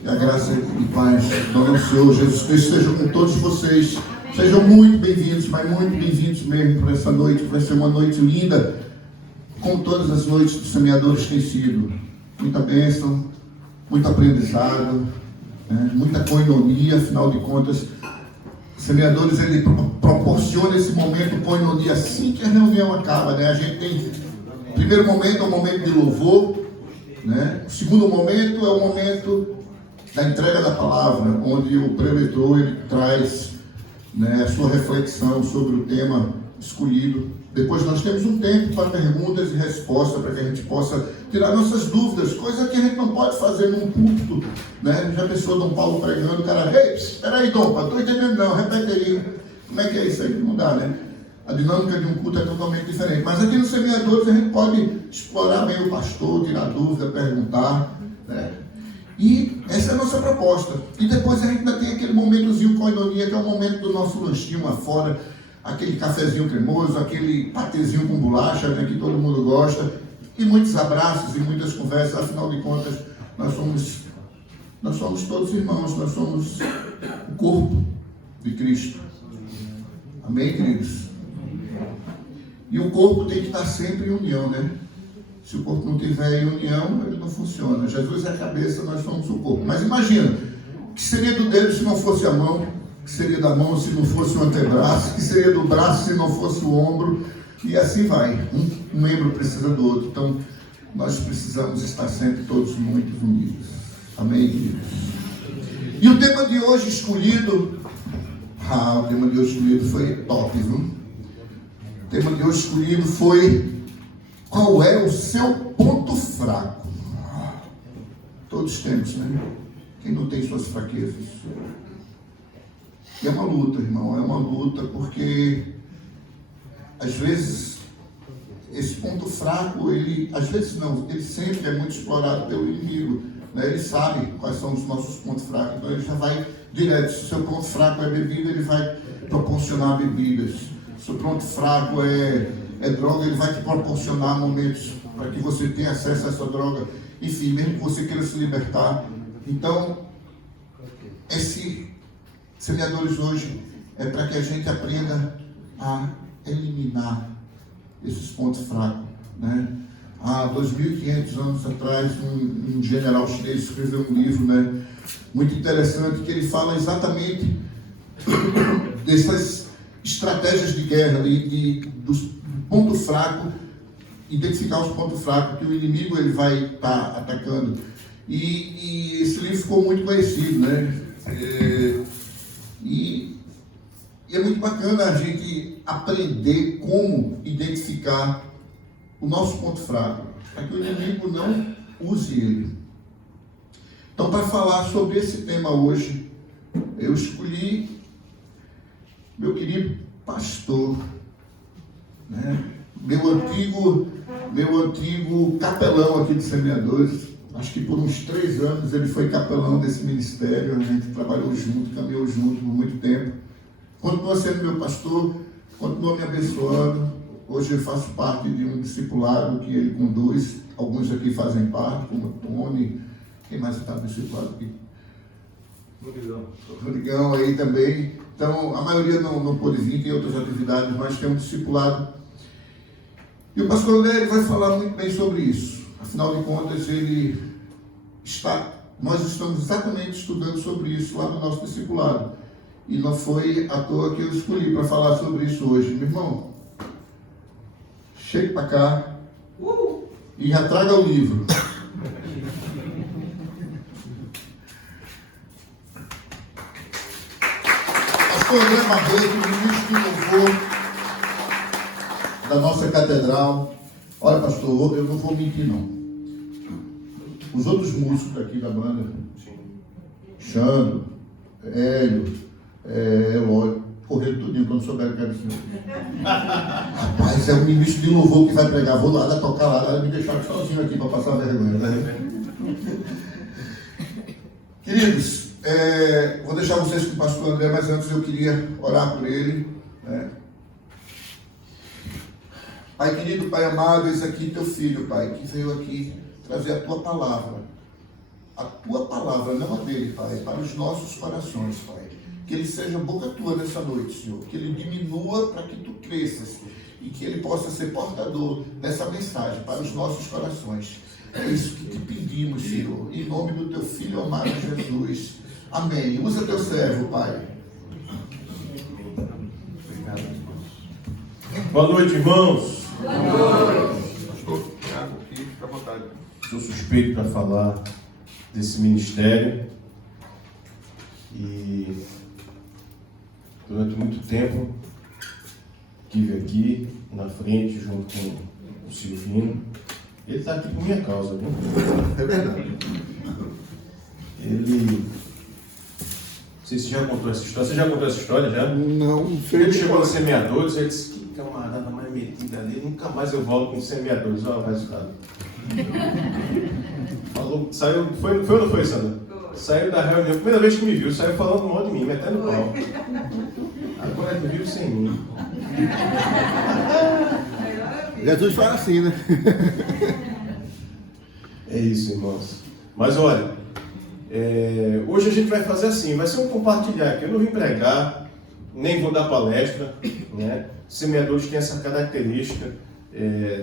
Que a graça e paz do nosso Senhor Jesus Cristo sejam com todos vocês. Sejam muito bem-vindos, mas muito bem-vindos mesmo para essa noite, que vai ser uma noite linda, como todas as noites dos semeadores têm sido. Muita bênção, muito aprendizado, muita coinonia, afinal de contas, os semeadores, ele proporciona esse momento coinonia assim que a reunião acaba, né? A gente tem, o primeiro momento é o momento de louvor, né? O segundo momento é o momento da entrega da palavra, onde o preletor ele traz, né, a sua reflexão sobre o tema escolhido. Depois nós temos um tempo para perguntas e respostas, para que a gente possa tirar nossas dúvidas, coisa que a gente não pode fazer num púlpito, né? Já pensou Dom Paulo pregando, o cara, ei, espera aí, Dom, não estou entendendo não, repete aí. Como é que é isso aí? Não dá, né? A dinâmica de um culto é totalmente diferente. Mas aqui nos semeadores a gente pode explorar bem o pastor, tirar dúvida, perguntar, né? E essa é a nossa proposta. E depois a gente ainda tem aquele momentozinho coinonia, que é o momento do nosso lanchinho lá fora, aquele cafezinho cremoso, aquele patezinho com bolacha, né, que todo mundo gosta, e muitos abraços e muitas conversas. Afinal de contas, nós somos todos irmãos, nós somos o corpo de Cristo. Amém, queridos? E o corpo tem que estar sempre em união, né? Se o corpo não tiver em união, ele não funciona. Jesus é a cabeça, nós somos o corpo. Mas imagina, o que seria do dedo se não fosse a mão? O que seria da mão se não fosse o antebraço? O que seria do braço se não fosse o ombro? E assim vai. Um membro precisa do outro. Então, nós precisamos estar sempre todos muito unidos. Amém, queridos? E o tema de hoje escolhido... o tema de hoje escolhido foi top, viu? O tema de hoje escolhido foi: qual é o seu ponto fraco? Todos temos, né? Quem não tem suas fraquezas? E é uma luta, irmão, é uma luta, porque às vezes esse ponto fraco, ele sempre é muito explorado pelo inimigo, né? Ele sabe quais são os nossos pontos fracos, então ele já vai direto. Se o seu ponto fraco é bebida, ele vai proporcionar bebidas. Se o ponto fraco é droga, ele vai te proporcionar momentos para que você tenha acesso a essa droga. Enfim, mesmo que você queira se libertar. Então, esse semeadores hoje é para que a gente aprenda a eliminar esses pontos fracos, né? Há 2.500 anos atrás, um general chinês escreveu um livro, né, muito interessante, que ele fala exatamente dessas estratégias de guerra, dos ponto fraco, identificar os pontos fracos que o inimigo ele vai estar atacando. E esse livro ficou muito conhecido, né? E é muito bacana a gente aprender como identificar o nosso ponto fraco, para que o inimigo não use ele. Então, para falar sobre esse tema hoje, eu escolhi meu querido pastor, né? Meu antigo capelão aqui de semeadores. Acho que por uns 3 anos ele foi capelão desse ministério. A gente trabalhou junto, caminhou junto por muito tempo. Continua sendo meu pastor, continua me abençoando. Hoje eu faço parte de um discipulado que ele conduz. Alguns aqui fazem parte, como o Tony. Quem mais está no discipulado aqui? Rodrigão aí também. Então, a maioria não pôde vir, tem outras atividades, mas tem um discipulado. E o pastor André ele vai falar muito bem sobre isso. Afinal de contas, nós estamos exatamente estudando sobre isso lá no nosso discipulado. E não foi à toa que eu escolhi para falar sobre isso hoje. Meu irmão, chegue para cá e já traga o livro. Pastor André Barreto, ministro de louvor da nossa catedral. Olha, pastor, eu não vou mentir não. Os outros músicos aqui da banda, Xandro, Hélio, Eloy, correram tudinho quando souberam que era assim. Rapaz, é o ministro de louvor que vai pregar. Vou lá tocar lá, me deixaram sozinho aqui para passar vergonha, né? Queridos, vou deixar vocês com o pastor André, mas antes eu queria orar por ele, né? Pai querido, Pai amado, esse aqui é teu filho, Pai, que veio aqui trazer a tua palavra. a tua palavra, não a dele, Pai, para os nossos corações, Pai. Que ele seja boca tua nessa noite, Senhor. Que ele diminua para que tu cresças e que ele possa ser portador dessa mensagem para os nossos corações. É isso que te pedimos, Senhor, em nome do teu Filho amado Jesus. Amém. Usa teu servo, Pai. Boa noite, irmãos. Boa noite. Pastor Tiago, aqui, fica à vontade. Sou suspeito para falar desse ministério e durante muito tempo estive aqui na frente junto com o Silvino. Ele está aqui por minha causa, viu? É verdade. Ele... Não sei se já contou essa história. Você já contou essa história, já? Não sei. Ele chegou nos semeadores, ele disse, que camarada mais metido ali, nunca mais eu volto com os semeadores. Olha o resultado. Falou, saiu, foi ou não foi, Sandra? Saiu da reunião, primeira vez que me viu, saiu falando mal de mim, metendo pau. Agora me viu sem mim. Jesus fala assim, né? É isso, irmãos. Mas olha, hoje a gente vai fazer assim, vai ser um compartilhar aqui. Eu não vim pregar, nem vou dar palestra, né? Semeadores têm essa característica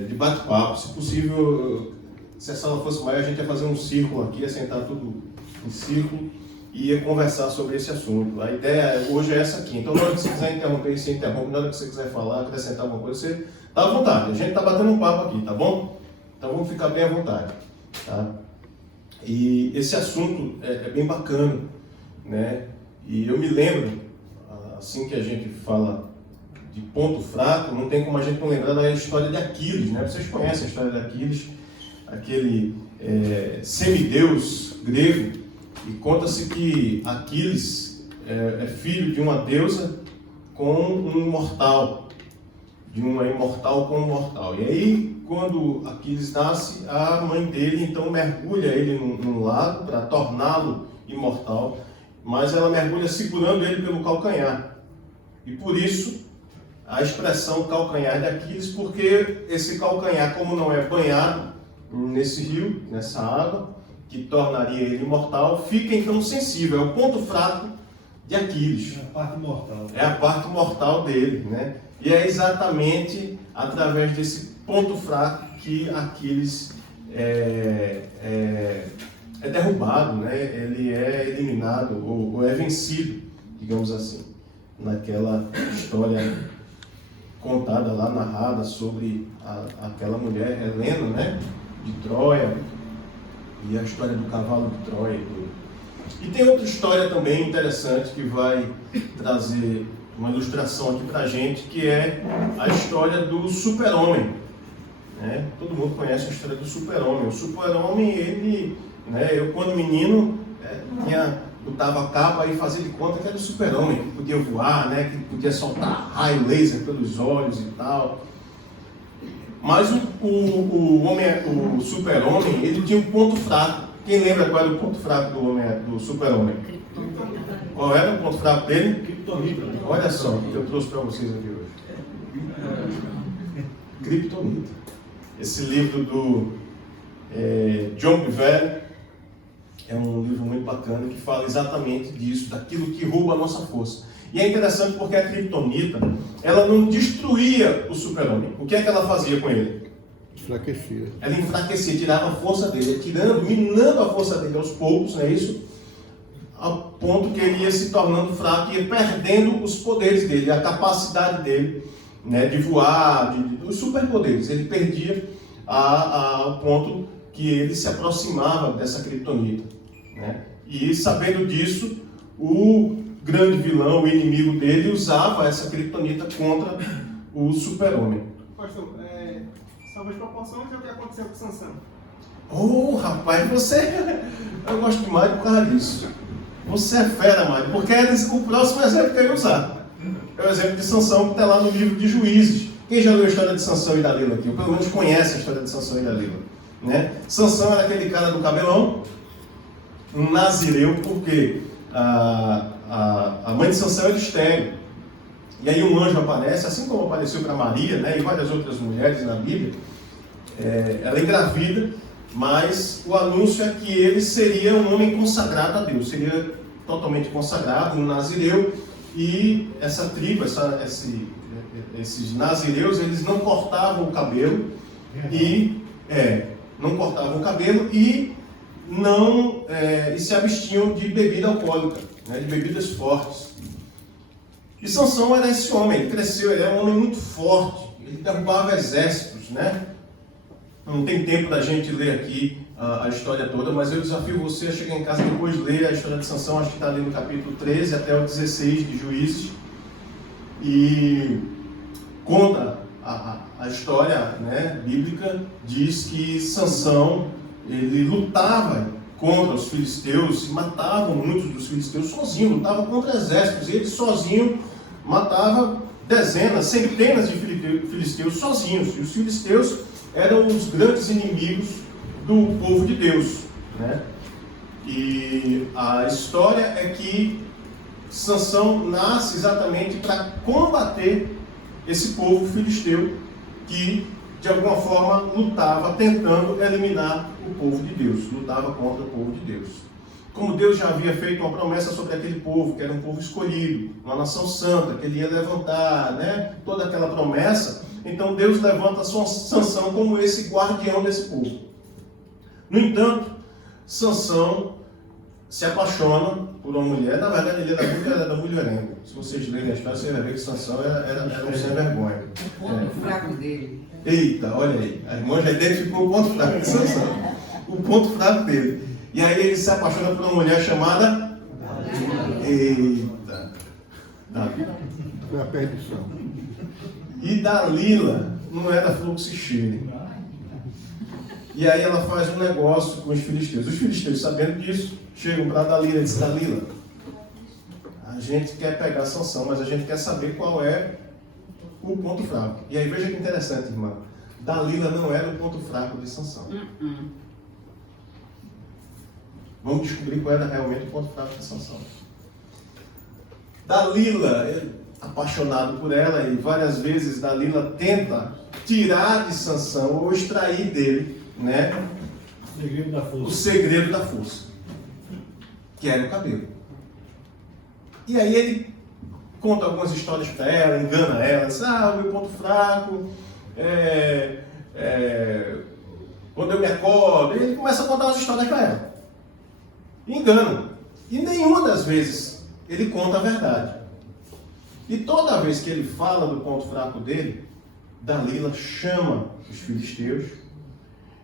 de bate-papo. Se possível, se a sala fosse maior, a gente ia fazer um círculo aqui, ia sentar tudo em círculo e ia conversar sobre esse assunto. A ideia hoje é essa aqui. Então, na hora que você quiser interromper, você interrompe. Na hora que você quiser falar, acrescentar alguma coisa, você está à vontade. A gente está batendo um papo aqui, tá bom? Então, vamos ficar bem à vontade, tá? E esse assunto é bem bacana, né? E eu me lembro, assim que a gente fala de ponto fraco, não tem como a gente não lembrar da história de Aquiles, né? Vocês conhecem a história de Aquiles, aquele semideus grego, e conta-se que Aquiles é filho de uma deusa com um mortal, de uma imortal com um mortal. E aí, quando Aquiles nasce, a mãe dele então mergulha ele num lago para torná-lo imortal, mas ela mergulha segurando ele pelo calcanhar. E por isso a expressão calcanhar de Aquiles, porque esse calcanhar, como não é banhado nesse rio, nessa água, que tornaria ele imortal, fica então sensível, é o ponto fraco de Aquiles. É a parte mortal. É a parte mortal dele, né? E é exatamente através desse ponto fraco que Aquiles é derrubado, né? Ele é eliminado ou é vencido, digamos assim, naquela história contada lá, narrada sobre aquela mulher, Helena, né? De Troia, e a história do cavalo de Troia. E tem outra história também interessante que vai trazer uma ilustração aqui pra gente, que é a história do super-homem, né? Todo mundo conhece a história do super-homem. O super-homem, ele, né, eu quando menino, botava a capa e fazia de conta que era o super-homem, que podia voar, né, que podia soltar raio laser pelos olhos e tal. Mas o super-homem, ele tinha um ponto fraco. Quem lembra qual era o ponto fraco do super-homem? Qual era o ponto fraco dele? Criptonita. Olha só o que eu trouxe para vocês aqui hoje. Criptonita. Esse livro do John Bevere é um livro muito bacana que fala exatamente disso, daquilo que rouba a nossa força. E é interessante porque a criptonita, ela não destruía o super-homem. O que é que ela fazia com ele? Enfraquecia. Ela enfraquecia, tirava a força dele, minando a força dele aos poucos, não é isso? Ao ponto que ele ia se tornando fraco, ia perdendo os poderes dele, a capacidade dele, né, de voar, os superpoderes. Ele perdia ao ponto que ele se aproximava dessa criptonita, né? E sabendo disso, o grande vilão, o inimigo dele, usava essa criptonita contra o super-homem. Pastor, salve as proporções é o que aconteceu com Sansão. Oh, rapaz, eu gosto demais por causa disso. Você é fera, Mário, porque o próximo exemplo que eu ia usar. É o exemplo de Sansão que está lá no livro de Juízes. Quem já leu a história de Sansão e Dalila aqui? Ou pelo menos conhece a história de Sansão e Dalila, né? Sansão era aquele cara do cabelão, um nazireu, porque a mãe de Sansão era estéril. E aí um anjo aparece, assim como apareceu para Maria, né, e várias outras mulheres na Bíblia. Ela engravida, mas o anúncio é que ele seria um homem consagrado a Deus, seria totalmente consagrado, um nazireu, e essa tribo, esses nazireus, eles não cortavam o cabelo e não e se abstinham de bebida alcoólica, né, de bebidas fortes. E Sansão era esse homem, ele cresceu, ele era um homem muito forte, ele derrubava exércitos, né? Não tem tempo da gente ler aqui a história toda, mas eu desafio você a chegar em casa depois de ler a história de Sansão, acho que está ali no capítulo 13 até o 16 de Juízes, e conta a história, né, bíblica, diz que Sansão, ele lutava contra os filisteus, matavam muitos dos filisteus sozinho, lutava contra exércitos, ele sozinho matava dezenas, centenas de filisteus sozinhos, e os filisteus eram os grandes inimigos do povo de Deus, né? E a história é que Sansão nasce exatamente para combater esse povo filisteu que de alguma forma lutava tentando eliminar o povo de Deus, lutava contra o povo de Deus. Como Deus já havia feito uma promessa sobre aquele povo, que era um povo escolhido, uma nação santa, que ele ia levantar, né, toda aquela promessa, então Deus levanta Sansão como esse guardião desse povo. No entanto, Sansão se apaixona por uma mulher, na verdade ele era mulherengo. Se vocês lerem a história, você vai ver que Sansão era um sem vergonha. O ponto fraco dele. Eita, olha aí, a irmã já identificou o ponto fraco de Sansão. O ponto fraco dele. E aí ele se apaixona por uma mulher chamada Eita, Dalila. Foi a perdição. E Dalila não era flor que se cheire. E aí ela faz um negócio com os filisteus. Os filisteus, sabendo disso, chegam para Dalila e dizem: Dalila, a gente quer pegar Sansão, mas a gente quer saber qual é o ponto fraco. E aí veja que interessante, irmã. Dalila não era o ponto fraco de Sansão. Vamos descobrir qual era realmente o ponto fraco de Sansão. Dalila, apaixonado por ela, e várias vezes Dalila tenta tirar de Sansão ou extrair dele, né, o segredo da força, que era o cabelo. E aí ele conta algumas histórias para ela, engana ela, diz: o meu ponto fraco quando eu me acordo. E ele começa a contar umas histórias para ela. Engano. E nenhuma das vezes ele conta a verdade. E toda vez que ele fala do ponto fraco dele, Dalila chama os filisteus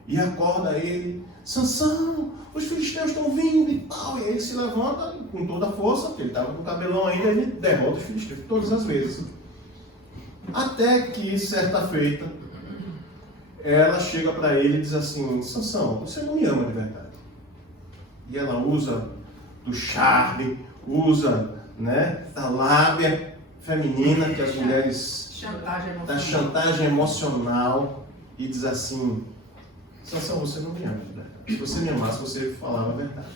e acorda ele: Sansão, os filisteus estão vindo e tal. E ele se levanta com toda a força, porque ele estava com o cabelão ainda, e ele derrota os filisteus todas as vezes. Até que, certa feita, ela chega para ele e diz assim: Sansão, você não me ama de verdade. E ela usa do charme, usa, né, da lábia feminina que as mulheres... Da chantagem emocional, e diz assim: Sansão, você não me ama de verdade. Se você me amasse, você falava a verdade.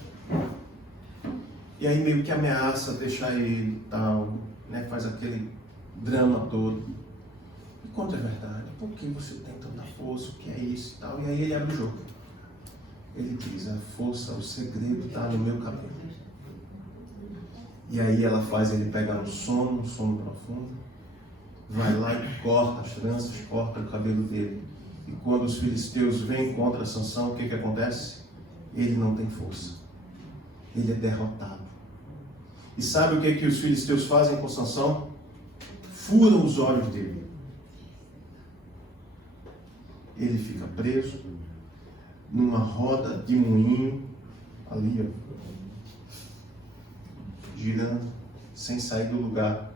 E aí meio que ameaça deixar ele e tal, né, faz aquele drama todo. E conta a verdade. Por que você tem tanta força? O que é isso e tal? E aí ele abre o jogo. Ele diz: a força, o segredo está no meu cabelo. E aí ela faz ele pegar um sono profundo, vai lá e corta as tranças, corta o cabelo dele. E quando os filisteus vêm contra Sansão, o que acontece? Ele não tem força. Ele é derrotado. E sabe o que os filisteus fazem com Sansão? Furam os olhos dele. Ele fica preso numa roda de moinho, ali, girando, sem sair do lugar.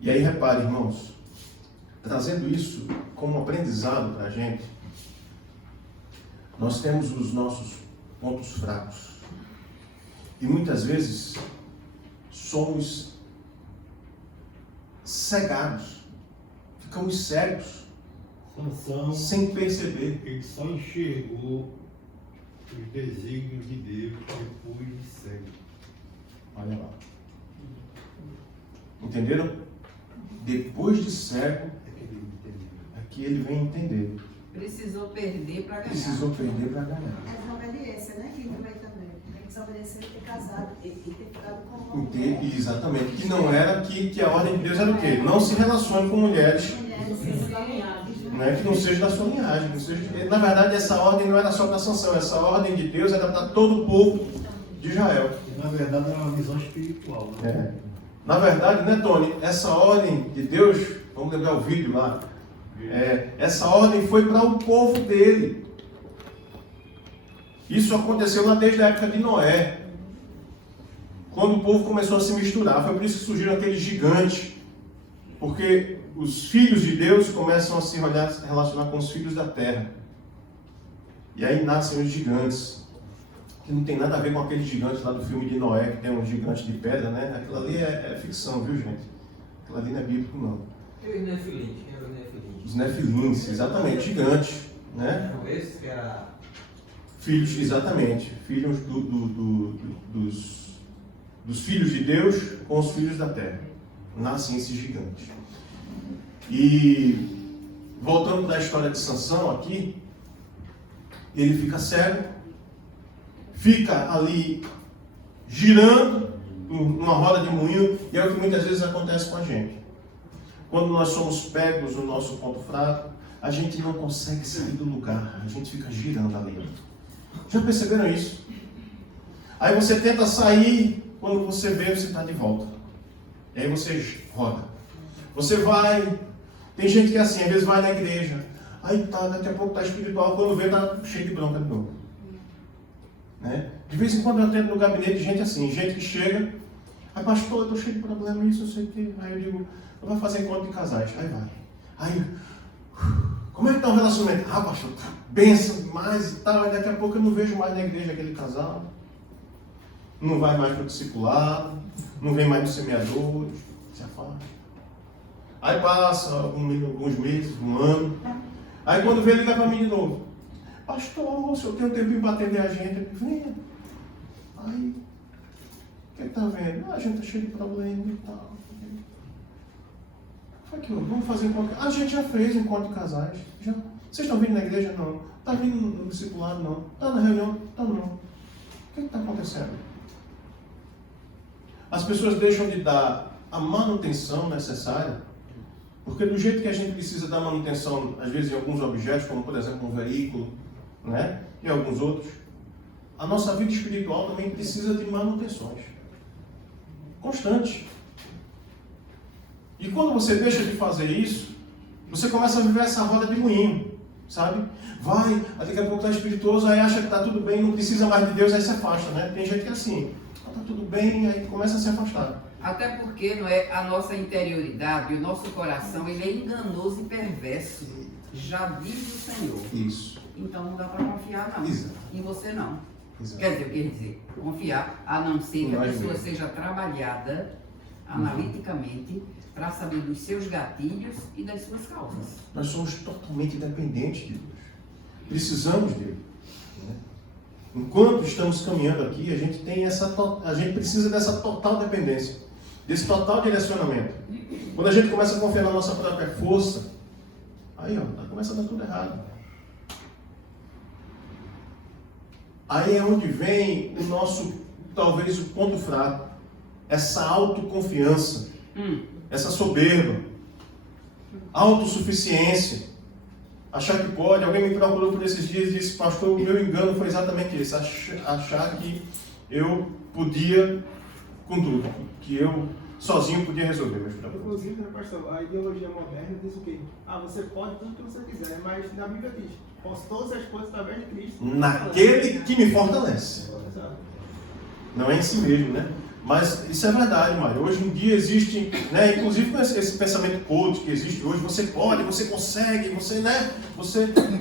E aí repare, irmãos, trazendo isso como aprendizado para a gente, nós temos os nossos pontos fracos. E muitas vezes somos cegados, ficamos cegos, Sansão, sem perceber. ele só enxergou os desígnios de Deus depois de cego. Olha lá. Entenderam? Depois de cego, é que ele vem entender. Precisou perder para ganhar. Precisou perder para ganhar. É desobediência, né? Que também também. Tem que desobedecer e ter casado e ter ficado com uma mulher. Exatamente. Que não era que a ordem de Deus era o quê? Não se relacione com mulheres, Mulheres desobedecerem. né, que não seja da sua linhagem. Não seja... Na verdade, essa ordem não era só para Sansão. Essa ordem de Deus era para todo o povo de Israel. Na verdade, era uma visão espiritual. Né? É. Na verdade, né, Tony? Essa ordem de Deus, vamos lembrar o vídeo lá, essa ordem foi para o povo dele. Isso aconteceu lá desde a época de Noé, quando o povo começou a se misturar. Foi por isso que surgiram aqueles gigantes, porque os filhos de Deus começam a se relacionar com os filhos da terra. E aí nascem os gigantes, que não tem nada a ver com aqueles gigantes lá do filme de Noé, que tem um gigante de pedra, né? Aquilo ali é ficção, viu, gente? Aquilo ali não é bíblico, não. E os Nefilins? Quem eram os Nefilins? Os Nefilins, exatamente, gigantes, né? Eram esses que era... Filhos, exatamente, filhos dos filhos de Deus com os filhos da terra. Nascem esses gigantes. E, voltando da história de Sansão aqui, ele fica cego, fica ali girando numa roda de moinho, e é o que muitas vezes acontece com a gente. Quando nós somos pegos no nosso ponto fraco, a gente não consegue sair do lugar, a gente fica girando ali. Já perceberam isso? Aí você tenta sair, quando você vê, você está de volta. E aí você roda. Você vai, tem gente que é assim, às vezes vai na igreja, aí tá, daqui a pouco está espiritual, quando vê, tá cheio de bronca de novo. Né? De vez em quando eu entro no gabinete de gente assim, gente que chega, aí pastor, eu estou cheio de problema, isso, eu sei o que. Aí eu digo, eu vou fazer encontro de casais. Aí vai. Aí, como é que está o relacionamento? Ah, pastor, benção demais e tal. Aí daqui a pouco eu não vejo mais na igreja aquele casal. Não vai mais para o discipulado, não vem mais no semeador, se afasta. Aí passa alguns meses, um ano. Aí quando vê, liga para mim de novo. Pastor, o senhor tem um tempinho para atender a gente? Eu venha. Aí, o que está vendo? Ah, a gente está cheio de problema e tal. Foi aquilo, vamos fazer encontro. A gente já fez encontro de casais. Já. Vocês estão vindo na igreja? Não. Está vindo no discipulado? Não. Está na reunião? Está não. O que está acontecendo? As pessoas deixam de dar a manutenção necessária, porque do jeito que a gente precisa dar manutenção, às vezes em alguns objetos, como por exemplo um veículo, né? E alguns outros, a nossa vida espiritual também precisa de manutenções constantes. E quando você deixa de fazer isso, você começa a viver essa roda de moinho, sabe? Vai, daqui a pouco está espirituoso, aí acha que está tudo bem, não precisa mais de Deus, aí se afasta, né? Tem gente que é assim, está tudo bem, aí começa a se afastar. Até porque não é a nossa interioridade, o nosso coração, ele é enganoso e perverso. Já diz o Senhor. Isso. Então não dá para confiar não. Exato. Em você não. Exato. Quer dizer, eu quero dizer, confiar, a não ser que a Nós pessoa mesmos. seja trabalhada analiticamente para saber dos seus gatilhos e das suas causas. Nós somos totalmente dependentes de Deus. Precisamos dele. Né? Enquanto estamos caminhando aqui, a gente precisa dessa total dependência, desse total direcionamento. Quando a gente começa a confiar na nossa própria força, aí começa a dar tudo errado. Aí é onde vem o nosso, talvez, o ponto fraco. Essa autoconfiança, essa soberba, autossuficiência, achar que pode. Alguém me procurou por esses dias e disse, pastor, o meu engano foi exatamente esse, achar que eu podia com tudo, que eu sozinho podia resolver meus problemas. Inclusive, né, pastor, a ideologia moderna diz o quê? Ah, você pode tudo que você quiser, mas na Bíblia diz, posso todas as coisas através de Cristo. Naquele que me fortalece. Exato. Não é em si mesmo, né? Mas isso é verdade, Mário. Hoje em dia existe, né, inclusive com esse pensamento coach que existe hoje, você pode, você consegue, você, né?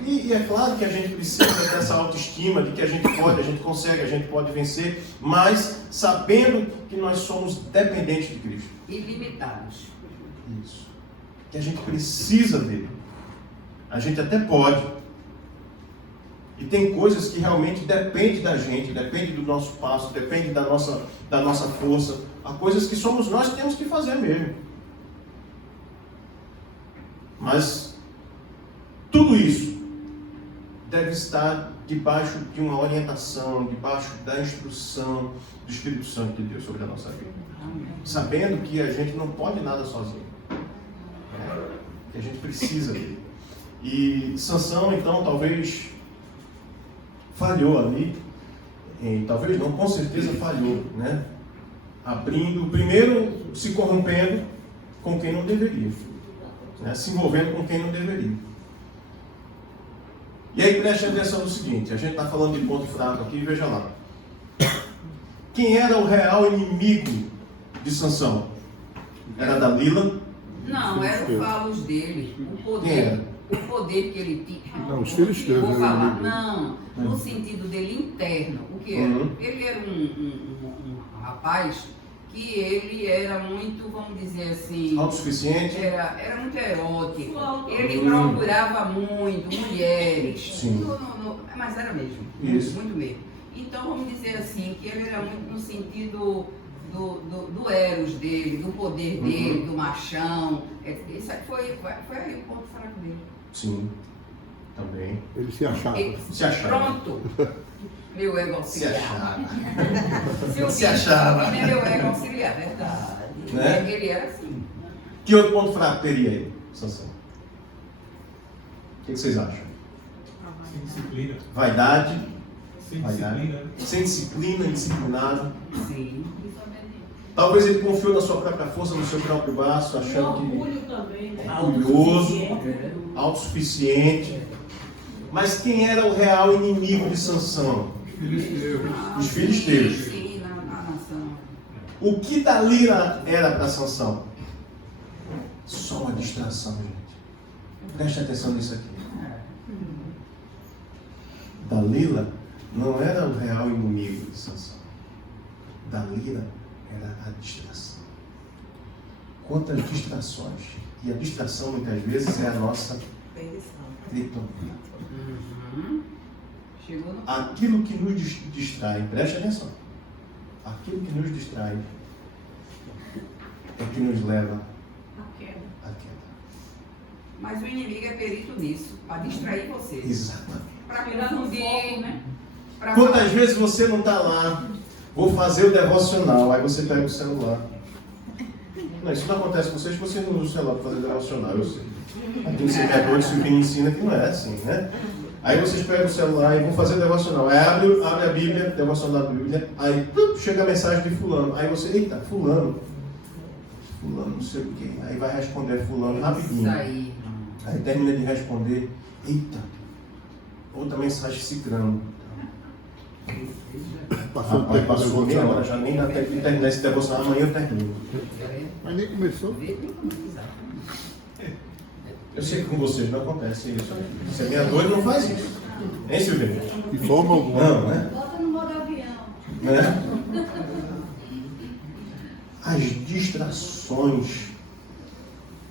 E é claro que a gente precisa dessa autoestima, de que a gente pode, a gente consegue, a gente pode vencer, mas sabendo que nós somos dependentes de Cristo. Ilimitados. Isso. Que a gente precisa dele. A gente até pode. E tem coisas que realmente dependem da gente, depende do nosso passo, depende da nossa força. Há coisas que somos nós que temos que fazer mesmo. Mas tudo isso estar debaixo de uma orientação, debaixo da instrução do Espírito Santo de Deus sobre a nossa vida. Sabendo que a gente não pode nada sozinho. Que a gente precisa dele. E Sansão, então, talvez falhou ali. Talvez não, com certeza falhou, né? Abrindo, primeiro se corrompendo com quem não deveria, né? Se envolvendo com quem não deveria. E aí preste atenção no seguinte, a gente está falando de ponto fraco aqui, veja lá. Quem era o real inimigo de Sansão? Era Dalila? Não, eram os falos dele, Quem era? o poder que ele tinha. Não, os filisteus Vou eram falar, inimigos. não, no sentido dele interno. O que era? Uhum. Ele era um rapaz que ele era muito, vamos dizer assim, Autossuficiente? era muito erótico. Ele procurava muito mulheres. Sim. Mas era mesmo. Isso. Muito mesmo. Então vamos dizer assim, que ele era muito no sentido do eros dele, do poder dele, do machão. Isso aí foi aí o ponto fraco dele. Sim, também. Ele se achava. Se achava. Pronto. Meu ego Se auxiliar. achava. Se achava. Meu ego auxiliar, verdade. Né? Ele era assim. Que outro ponto fraco teria aí, Sansão? O que vocês acham? Sem disciplina. Vaidade, Sem vaidade. disciplina. Sem disciplina, indisciplinado. Sim. Talvez ele confiou na sua própria força, no seu próprio braço, achando que Orgulho também, né? orgulhoso, autossuficiente. Mas quem era o real inimigo de Sansão? Os filisteus. Sim, na nação. O que Dalila era para Sansão? Só uma distração, gente. Preste atenção nisso aqui. Dalila não era o real inimigo de Sansão. Dalila era a distração. Quantas distrações. E a distração muitas vezes é a nossa criptonita. Chegou no Aquilo que nos distrai, preste atenção. Aquilo que nos distrai é que nos leva à queda. Mas o inimigo é perito nisso, para distrair você. Exatamente. Para confundir, né? Pra Quantas falar- vezes você não está lá, vou fazer o devocional, aí você pega o celular. Não, isso não acontece com vocês, vocês não usam o celular para fazer devocional, eu sei. Aqui no secador de Silvino ensina que não é assim, né? Aí vocês pegam o celular e vão fazer o devocional. Aí abre a Bíblia, devocional da Bíblia, aí chega a mensagem de fulano. Aí você, eita, fulano não sei o quê. Aí vai responder fulano rapidinho. Isso aí. Aí termina de responder, eita, outra mensagem ciclano. Passou o Rapaz, tempo passou do meia hora, devocional. já nem dá tempo de terminar esse devocional, amanhã eu termino. Mas nem começou. Eu sei que com vocês não acontece isso. Se é minha dor, não faz isso. Hein, Silvio? De forma alguma. Não, né? Bota no modo avião. Né? As distrações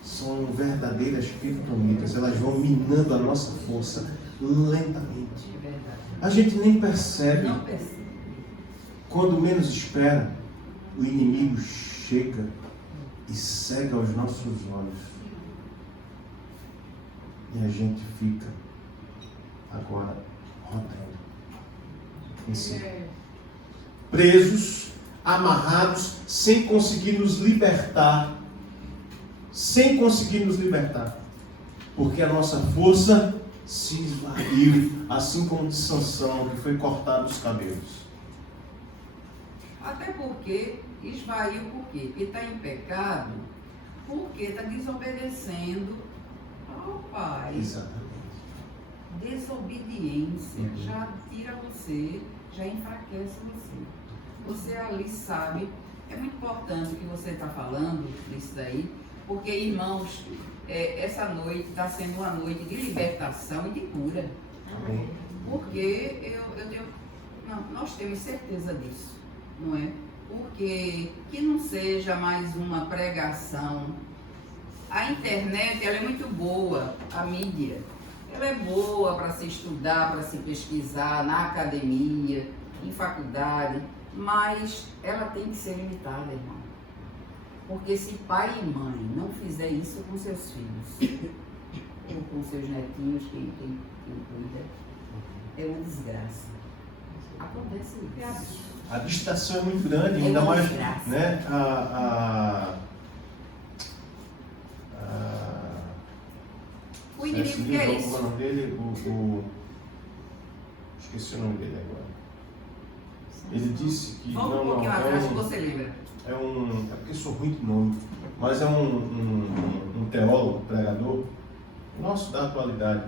são verdadeiras criptonitas, elas vão minando a nossa força lentamente. É verdade. A gente nem percebe. Não percebe. Quando menos espera, o inimigo chega e cega os nossos olhos. E a gente fica agora rodando em si. Presos, amarrados, sem conseguir nos libertar. Sem conseguir nos libertar. Porque a nossa força se esvaiu, assim como de Sansão, que foi cortado os cabelos. Até porque esvaiu por quê? Porque está em pecado, porque está desobedecendo ao Pai. Exatamente. Desobediência já tira você, já enfraquece você. Você ali sabe, é muito importante o que você está falando disso daí, porque, irmãos, essa noite está sendo uma noite de libertação e de cura. Amém. Porque nós temos certeza disso, não é? Porque que não seja mais uma pregação. A internet, ela é muito boa, a mídia. Ela é boa para se estudar, para se pesquisar na academia, em faculdade, mas ela tem que ser limitada, irmão. Porque se pai e mãe não fizer isso com seus filhos, ou com seus netinhos, quem cuida, é uma desgraça. Acontece isso. A distração é muito grande, É ainda uma mais, desgraça. né? O inimigo quer Qual é o isso. nome dele? Esqueci o nome dele agora. Ele disse que Vamos um pouquinho atrás que você lembra. é porque eu sou ruim de nome, mas é um teólogo, pregador, nosso da atualidade.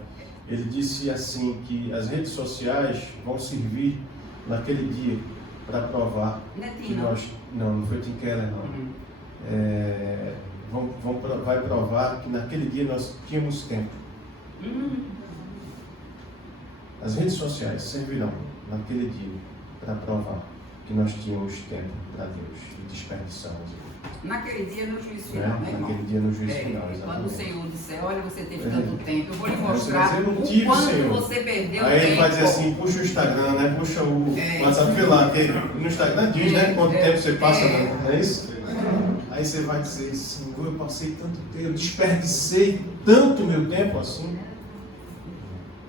Ele disse assim que as redes sociais vão servir naquele dia para provar que Netinho. nós... Não foi Tim Keller, não. Vai provar que naquele dia nós tínhamos tempo. As redes sociais servirão naquele dia para provar que nós tínhamos tempo para Deus e desperdiçamos. Naquele dia no juízo final, né, irmão? Naquele dia no juízo final, Quando o exatamente. Senhor disser, olha, você teve tanto tempo, eu vou lhe mostrar Você não o tive, quanto Senhor. você perdeu Aí ele tempo. vai dizer assim, puxa o Instagram, né? Puxa o WhatsApp lá, que no Instagram diz, né? Quanto tempo você passa, não é isso? Aí você vai dizer, Senhor, eu passei tanto tempo, eu desperdicei tanto meu tempo assim,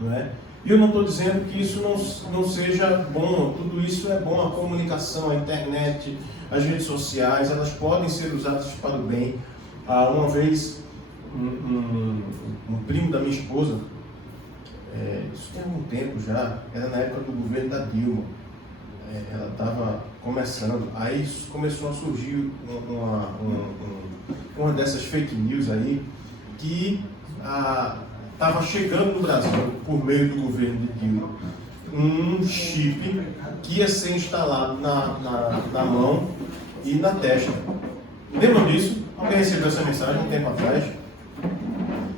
não é? E eu não estou dizendo que isso não seja bom, tudo isso é bom, a comunicação, a internet, as redes sociais, elas podem ser usadas para o bem. Uma vez, um primo da minha esposa, isso tem algum tempo já, era na época do governo da Dilma, ela estava começando, aí começou a surgir uma dessas fake news aí, que estava chegando no Brasil, por meio do governo de Dilma, um chip que ia ser instalado na mão e na testa. Lembram disso? Alguém recebeu essa mensagem um tempo atrás?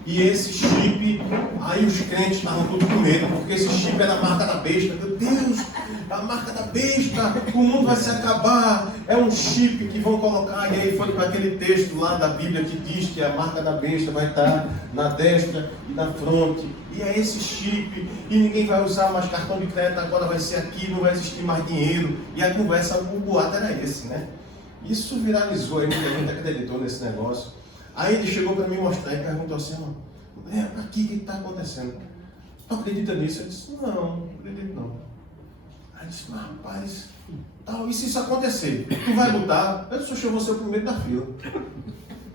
E esse chip, aí os crentes estavam todos com medo, porque esse chip era a marca da besta. Meu Deus, a marca da besta, o mundo vai se acabar. É um chip que vão colocar, e aí foi para aquele texto lá da Bíblia que diz que a marca da besta vai estar na destra e na fronte. E é esse chip, e ninguém vai usar mais cartão de crédito, agora vai ser aqui, não vai existir mais dinheiro. E a conversa, o boato era esse, né? Isso viralizou, aí muita gente acreditou nesse negócio. Aí ele chegou para mim mostrar e perguntou assim, aqui o que está acontecendo? Tu acredita nisso? Eu disse, não acredito não. Aí ele disse, mas rapaz, e se isso acontecer? Tu vai lutar? Eu disse, eu vou ser o primeiro da fila.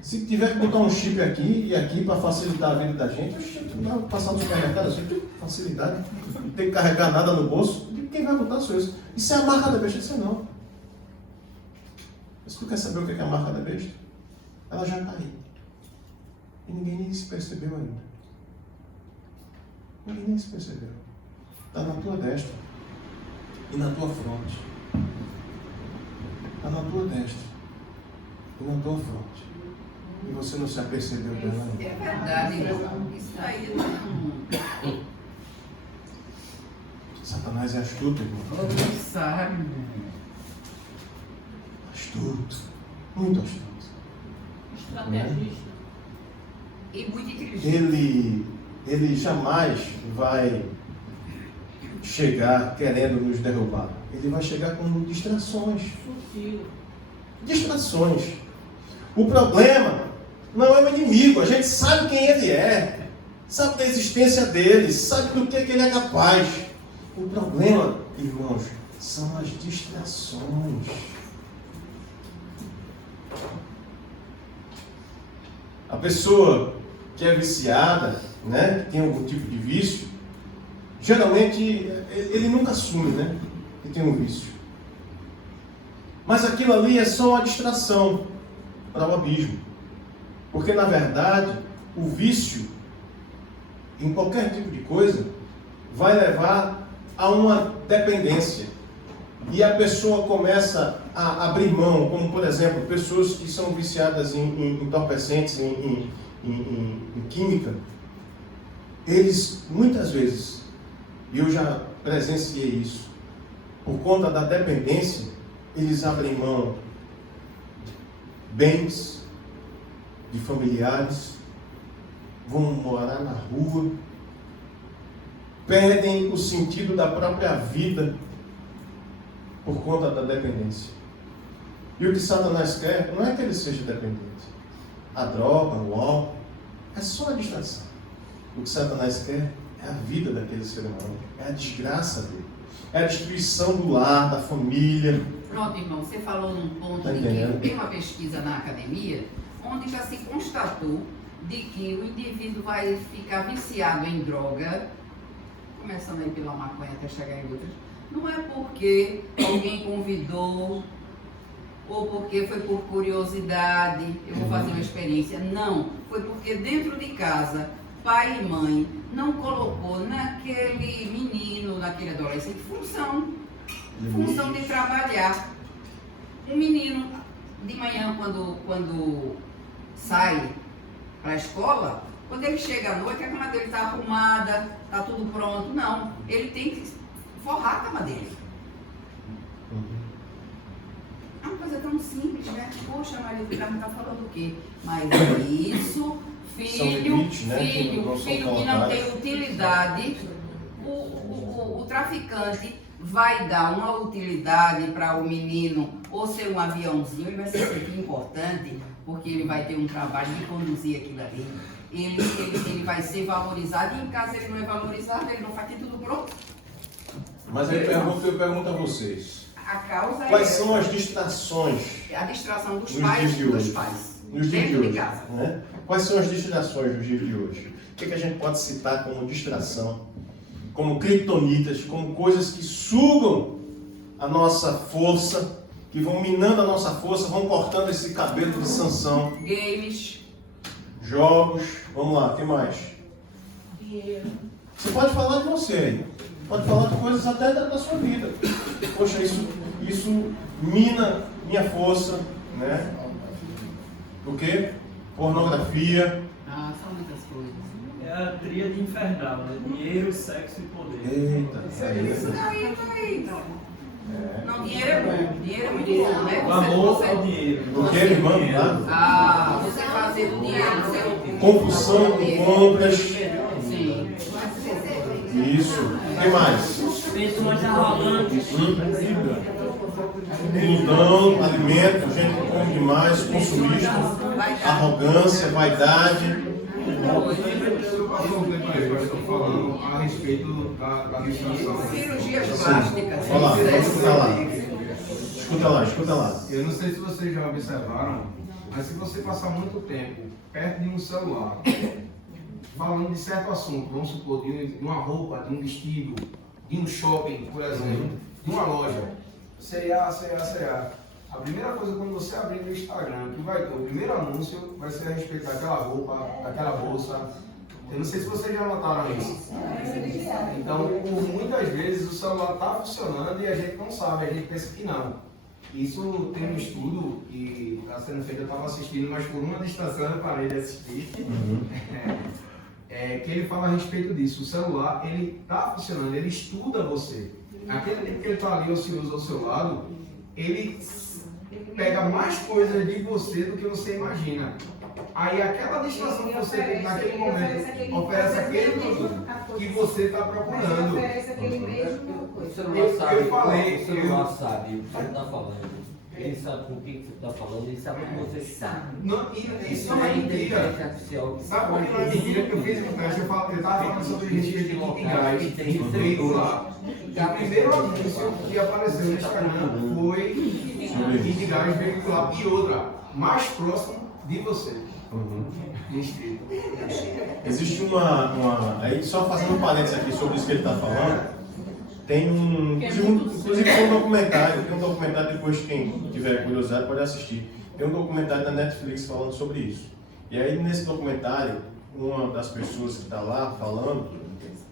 Se tiver que botar um chip aqui e aqui para facilitar a vida da gente, não passar no supermercado assim, facilidade, não tem que carregar nada no bolso, quem vai lutar sou isso. Isso é a marca da besta? Isso não. Mas tu quer saber o que é a marca da besta? Ela já está aí. E ninguém nem se percebeu ainda. Ninguém nem se percebeu. Está na tua destra e na tua fronte. Está na tua destra e na tua fronte. E você não se apercebeu dela ainda. É verdade, irmão. Isso aí não... Satanás é astuto, irmão. Você sabe. Astuto. Muito astuto. Estrategista. E muito inteligente. Ele jamais vai chegar querendo nos derrubar. Ele vai chegar com distrações. Distrações. O problema não é o inimigo. A gente sabe quem ele é. Sabe da existência dele. Sabe do que ele é capaz. O problema, irmãos, são as distrações. A pessoa que é viciada, né, que tem algum tipo de vício, geralmente ele nunca assume, né, que tem um vício. Mas aquilo ali é só uma distração para o abismo. Porque, na verdade, o vício, em qualquer tipo de coisa, vai levar a uma dependência. E a pessoa começa a abrir mão, como, por exemplo, pessoas que são viciadas em entorpecentes, em química, eles, muitas vezes, e eu já presenciei isso, por conta da dependência, eles abrem mão de bens, de familiares, vão morar na rua, perdem o sentido da própria vida por conta da dependência. E o que Satanás quer não é que ele seja dependente. A droga, o álcool, é só a distração. O que Satanás quer é é a vida daquele ser humano, é a desgraça dele, é a destruição do lar, da família. Pronto, irmão, você falou num ponto Tá de entendendo? que tem uma pesquisa na academia onde já se constatou de que o indivíduo vai ficar viciado em droga, começando aí pela maconha até chegar em outras, não é porque alguém convidou ou porque foi por curiosidade, eu vou fazer uma experiência. Não, foi porque dentro de casa, pai e mãe não colocou naquele menino, naquele adolescente, função de trabalhar. Um menino, de manhã, quando sai para a escola, quando ele chega à noite, a cama dele está arrumada, está tudo pronto. Não, ele tem que forrar a cama dele. É uma coisa tão simples, né? Poxa, Maria, você está falando o quê? Mas é isso, filho, limites, né, que não são filho que não tem utilidade, o traficante vai dar uma utilidade para o menino, ou ser um aviãozinho, ele vai se sentir importante, porque ele vai ter um trabalho de conduzir aquilo ali. Ele vai ser valorizado, e em casa ele não é valorizado, ele não faz tudo pronto. Mas aí eu pergunto a vocês, A causa quais é são as distrações a distração dos nos pais dias de dos hoje? pais. Nos dias de Dentro de hoje, casa. né? Quais são as distrações nos dias de hoje? O que a gente pode citar como distração, como criptonitas, como coisas que sugam a nossa força, que vão minando a nossa força, vão cortando esse cabelo de Sansão? Games. Jogos, vamos lá, o que mais? Dinheiro. Você pode falar de você aí, pode falar de coisas até da sua vida. Poxa, isso mina minha força, né? O quê? Pornografia. Ah, são muitas coisas. É a tríade infernal, né? Dinheiro, sexo e poder. Eita, Isso daí, tá aí. É. Não, dinheiro é bom. Dinheiro é muito bom, né? O amor ao dinheiro. O que, irmão? Tá? Ah, você fazer o dinheiro ser um... Compulsão com compras. Sim. Isso. O que mais? Pessoas arrogantes. Glutão, alimento, gente que come demais, consumismo, arrogância, vaidade. Eu estou falando a respeito da distração. Cirurgias plásticas. Olha lá, escuta lá. Eu não sei se vocês já observaram, mas se você passar muito tempo perto de um celular, falando de certo assunto, vamos supor, de uma roupa, de um vestido, de um shopping, por exemplo, de uma loja, C&A. A primeira coisa, quando você abrir no Instagram, que vai ter o primeiro anúncio, vai ser a respeito daquela roupa, daquela bolsa. Eu não sei se vocês já notaram isso. Então, por muitas vezes o celular está funcionando e a gente não sabe, a gente pensa que não. Isso tem um estudo que está sendo feito, eu estava assistindo, mas por uma distração eu parei de assistir. Que ele fala a respeito disso. O celular, ele está funcionando, ele estuda você. Aquele tempo que ele está ali ocioso ao seu lado, ele pega mais coisas de você do que você imagina. Aí aquela distração que você tem naquele momento oferece aquele produto que você está procurando. O celular sabe, Eu falei, o celular sabe o que você está falando. Ele sabe com o que você está falando, ele sabe o que você está. Não, isso não é mentira. Sabe por que não é mentira? Porque eu fiz um teste, eu estava falando sobre respeito de Ikigai, de feito lá. E o primeiro anúncio que apareceu no Instagram foi Ikigai veicular e outra, mais próximo de você. Existe uma. Aí só fazendo um parênteses aqui sobre isso que ele está falando. Tem inclusive tem um documentário, depois quem tiver curiosidade pode assistir. Tem um documentário da Netflix falando sobre isso. E aí nesse documentário, uma das pessoas que está lá falando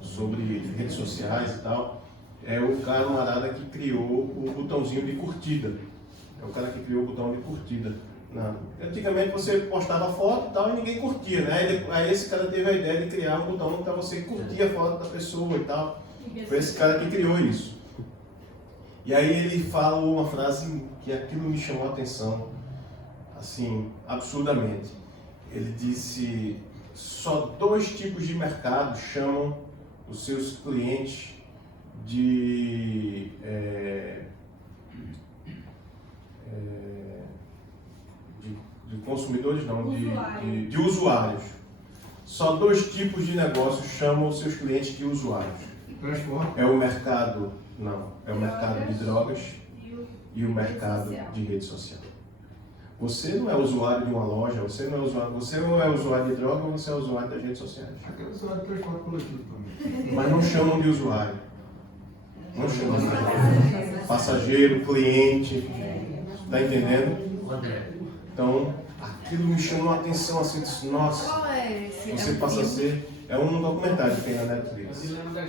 sobre redes sociais e tal, é o camarada que criou o botãozinho de curtida. É o cara que criou o botão de curtida. Antigamente você postava foto e tal e ninguém curtia, né? Aí esse cara teve a ideia de criar um botão para você curtir a foto da pessoa e tal. Foi esse cara que criou isso. E aí ele fala uma frase que aquilo me chamou a atenção, assim, absurdamente. Ele disse: só 2 tipos de mercado chamam os seus clientes de consumidores, não, de usuários. Só 2 tipos de negócios chamam os seus clientes de usuários. Transporte. É o mercado, é o mercado de drogas e o mercado de rede social. Você não é usuário de uma loja, você não é usuário de droga, você é usuário das redes sociais. Aquele usuário de transporte coletivo também. Mas não chamam de usuário. Não chamam de usuário. Passageiro, cliente, tá entendendo? Então, aquilo me chamou a atenção assim, disse, nossa, Qual é esse? você passa a ser... É um documentário que tem na Netflix.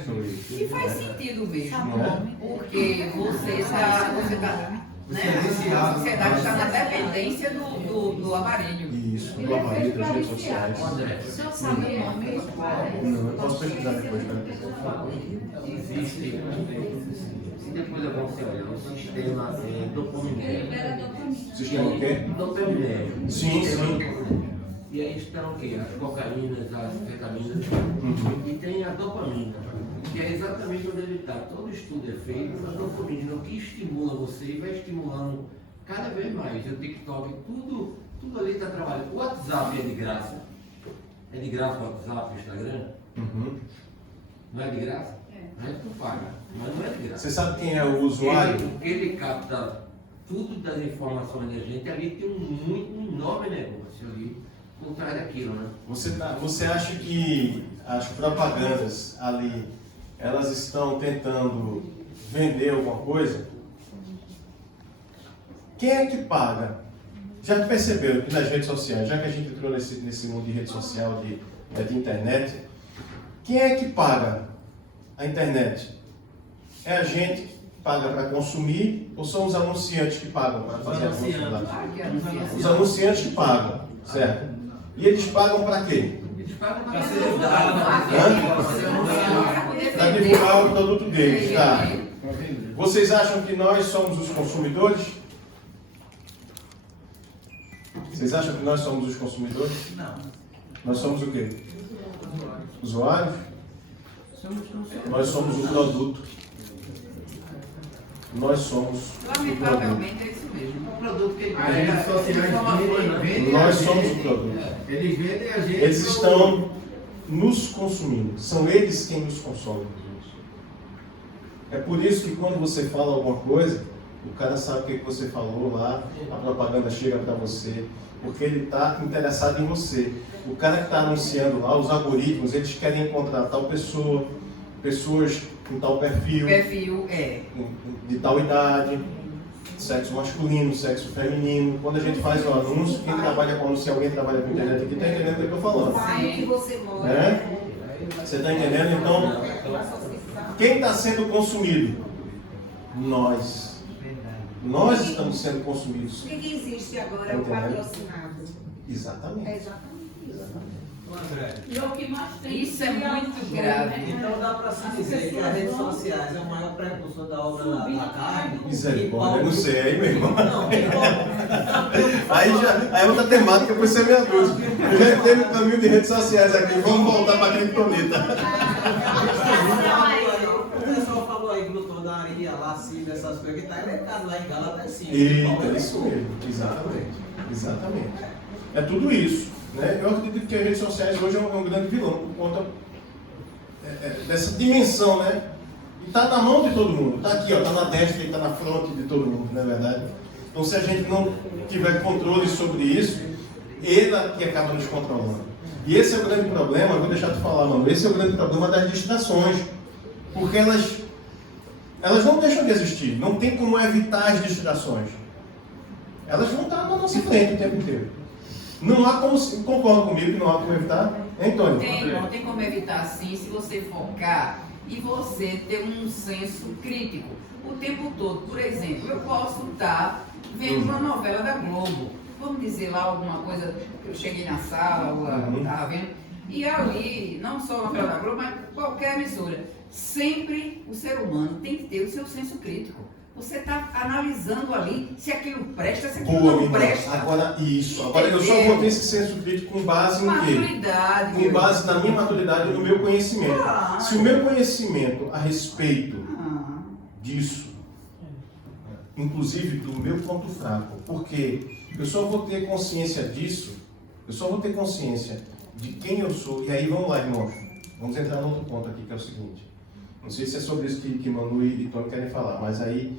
sobre isso. E faz sentido mesmo, Não é? porque você está, né? A sociedade está na dependência do aparelho. Isso, do aparelho das redes sociais. O senhor sabe o nome? Não, eu posso pesquisar depois, cara. Existe, e depois é bom você olhar, o sistema dopaminérgico. Sistema o quê? Dopaminérgico. Sim, sim. E aí estão o quê? As cocaínas, as fetaminas. Uhum. E tem a dopamina, que é exatamente onde ele está. Todo estudo é feito na dopamina, que estimula você e vai estimulando cada vez mais. O TikTok, tudo ali está trabalhando. O WhatsApp é de graça. É de graça o WhatsApp, o Instagram? Uhum. Não é de graça? Aí tu paga, mas não é de graça. Você sabe quem é o usuário? Ele capta tudo das informações da gente, ali tem um enorme negócio ali por trás daquilo, né? Você acha que as propagandas ali, elas estão tentando vender alguma coisa? Quem é que paga? Já perceberam que nas redes sociais, já que a gente entrou nesse mundo de rede social, de internet, quem é que paga a internet? É a gente que paga para consumir ou são os anunciantes que pagam para fazer a publicidade? Os anunciantes que pagam, certo? E eles pagam para quê? Eles pagam para Para divulgar o produto deles, tá? Vocês acham que nós somos os consumidores? Vocês acham que nós somos os consumidores? Não. Nós somos o quê? Usuários? Nós somos o produto. Nós somos o produto. Lamentavelmente é isso mesmo. o produto que ele As redes sociais vendem Nós a somos gente. o produto. Eles vendem a gente. Eles estão nos consumindo. São eles quem nos consomem. É por isso que quando você fala alguma coisa, o cara sabe o que você falou lá, a propaganda chega para você, porque ele está interessado em você. O cara que está anunciando lá, os algoritmos, eles querem encontrar tal pessoa, pessoas com tal perfil, de tal idade, sexo masculino, sexo feminino. Quando a gente faz o anúncio, quem trabalha com anúncio, alguém trabalha com internet aqui, está entendendo o que eu estou falando. Bairro que você mora. Né? Você está entendendo? Então, quem está sendo consumido? Nós. Nós estamos sendo consumidos. O que existe agora é o patrocinado. Exatamente. É exatamente isso. E o que mais tem isso é muito grave. Então dá para se dizer que as redes sociais é o maior precursor da obra da carne. Misericórdia, eu não sei, aí meu irmão. Não, Aí outra temática foi semeadores. Eu já teve o caminho de redes sociais aqui, vamos voltar para a criptonita. O pessoal falou aí, glutonaria, lacina, essas coisas que está elencado lá em Gálatas 5. Eita, isso mesmo, exatamente. Exatamente. É tudo isso. Né? Eu acredito que as redes sociais hoje é um grande vilão por conta dessa dimensão, né? E está na mão de todo mundo. Está aqui, está na destra e está na fronte de todo mundo, não é verdade? Então, se a gente não tiver controle sobre isso, ele é que acaba nos controlando. E esse é o grande problema, eu vou deixar tu falar, mano. Esse é o grande problema das distrações. Porque elas não deixam de existir. Não tem como evitar as distrações. Elas vão estar na nossa frente o tempo inteiro. Não há como, concorda comigo que não há como evitar? Hein, Tony? Não tem como evitar sim, se você focar e você ter um senso crítico o tempo todo. Por exemplo, eu posso estar vendo uma novela da Globo, vamos dizer lá alguma coisa, eu cheguei na sala, estava vendo, e ali, não só a novela da Globo, mas qualquer emissora, sempre o ser humano tem que ter o seu senso crítico. Você está analisando ali se aquilo presta, se aquilo não presta. Agora, isso. Agora, eu só vou ter esse senso crítico com base em quê? Maturidade. Com base na minha maturidade e no meu conhecimento. Claro. Se o meu conhecimento a respeito disso, inclusive do meu ponto fraco, porque eu só vou ter consciência disso, eu só vou ter consciência de quem eu sou. E aí vamos lá, irmãos. Vamos entrar num outro ponto aqui, que é o seguinte. Não sei se é sobre isso que Manu e Tony querem falar, mas aí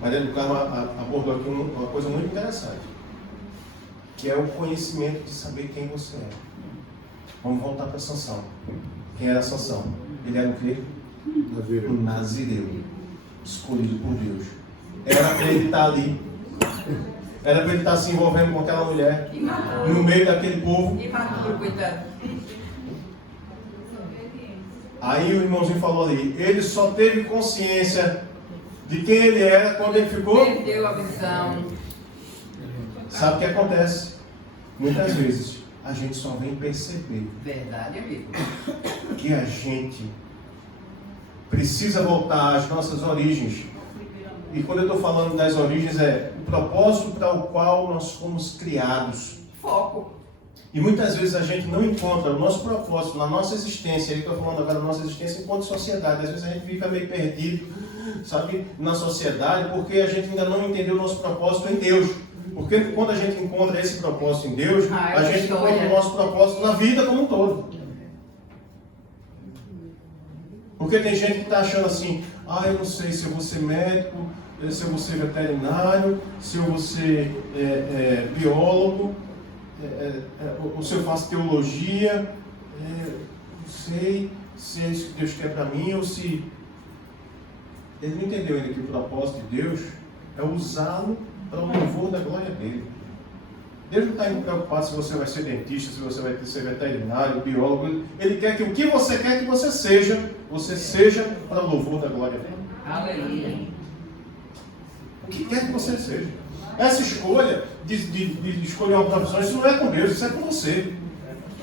Maria do Carmo abordou aqui uma coisa muito interessante, que é o conhecimento de saber quem você é. Vamos voltar para Sansão. Quem era Sansão? Ele era o quê? Um nazireu, escolhido por Deus. Era para ele estar ali. Era para ele estar se envolvendo com aquela mulher, no meio daquele povo. Imaturo, coitado. Aí o irmãozinho falou ali, ele só teve consciência de quem ele era quando ele ficou. Perdeu a visão. Sabe o que acontece? Muitas vezes a gente só vem perceber Verdade, amigo. que a gente precisa voltar às nossas origens. E quando eu estou falando das origens, é o propósito para o qual nós fomos criados. Foco. E muitas vezes a gente não encontra o nosso propósito na nossa existência. Eu estou falando agora da nossa existência enquanto sociedade. Às vezes a gente fica meio perdido, sabe, na sociedade, porque a gente ainda não entendeu o nosso propósito em Deus. Porque quando a gente encontra esse propósito em Deus, a gente encontra o nosso propósito na vida como um todo. Porque tem gente que está achando assim, eu não sei se eu vou ser médico, se eu vou ser veterinário, se eu vou ser biólogo, ou se eu faço teologia, não sei se é isso que Deus quer para mim, ou se... Ele não entendeu ainda que o propósito de Deus é usá-lo para o louvor da glória dele. Deus não está preocupado se você vai ser dentista, se você vai ser veterinário, biólogo. Ele quer que o que você quer que você seja para o louvor da glória dele. Aleluia. O que quer que você seja. Essa escolha de escolher uma profissão, isso não é com Deus, isso é com você.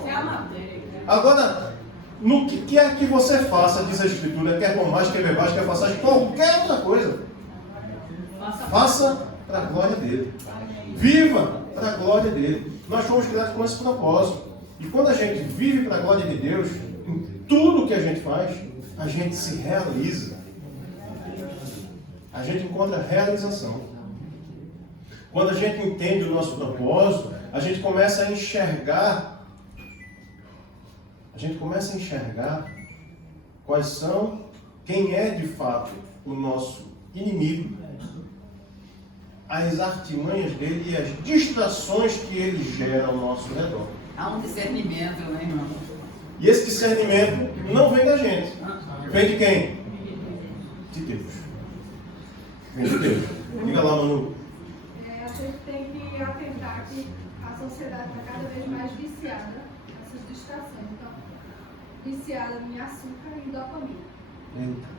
É a matéria. Agora, no que quer que você faça, diz a Escritura, quer comais, quer bebais, quer faças qualquer outra coisa, faça para a glória dele. Viva para a glória dele. Nós fomos criados com esse propósito. E quando a gente vive para a glória de Deus, em tudo que a gente faz, a gente se realiza. A gente encontra realização. Quando a gente entende o nosso propósito, a gente começa a enxergar. Quais são, quem é de fato o nosso inimigo, as artimanhas dele e as distrações que ele gera ao nosso redor. Há um discernimento, né, irmão? E esse discernimento não vem da gente. Vem de quem? De Deus. Vem de Deus. Diga lá, Manu. A gente tem que atentar que a sociedade está cada vez mais viciada nessas distrações. Então, viciada em açúcar e dopamina. Eita.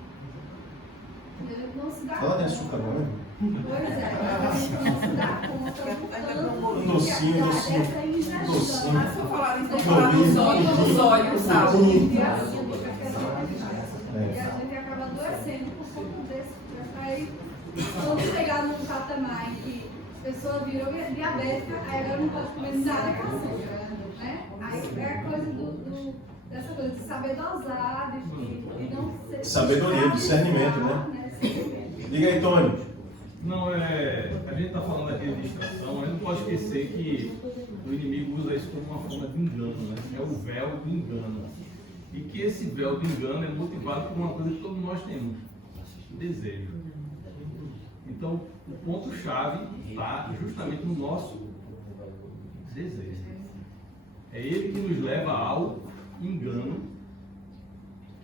Não se dá Fala de conta. açúcar, não é? Pois é, a gente não se dá conta do tanto Docinho. essa ingestão. Docinho. Mas vou falar nos olhos, sabe? E açúcar, que é droga. E a gente acaba adoecendo por conta desse. Aí, quando chegar num patamar em que a pessoa virou diabética, aí agora não pode comer nada com açúcar, né? Aí é a coisa dessa coisa de saber dosar, de não ser... Sabedoria, discernimento, né? Diga aí, Tony. Não, a gente está falando aqui de distração, mas não pode esquecer que o inimigo usa isso como uma forma de engano, né? É o véu do engano. E que esse véu do engano é motivado por uma coisa que todos nós temos, o desejo. Então, o ponto-chave está justamente no nosso desejo. É ele que nos leva ao engano,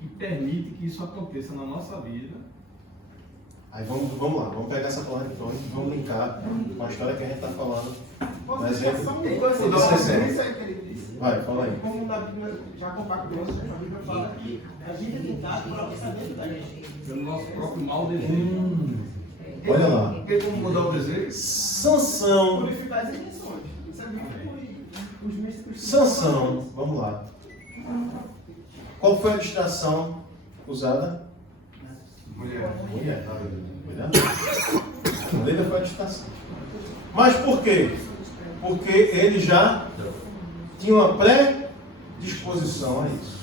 que permite que isso aconteça na nossa vida. Aí vamos lá, vamos pegar essa palavra de Tony, vamos brincar com a história que a gente está falando. Mas Só uma coisa, isso aí que ele disse. Vai, fala aí. Como na Bíblia já compactou, a Bíblia fala que a gente é tentado pelo pensamento da gente. Pelo nosso próprio mau desejo. Olha lá. Tem como mudar o desejo? Sansão. Purificar as intenções. Isso é muito os místicos. Sansão, vamos lá. Qual foi a distração usada? Mulher. Mulher. A mulher foi a distração. Mas por quê? Porque ele já tinha uma predisposição a isso.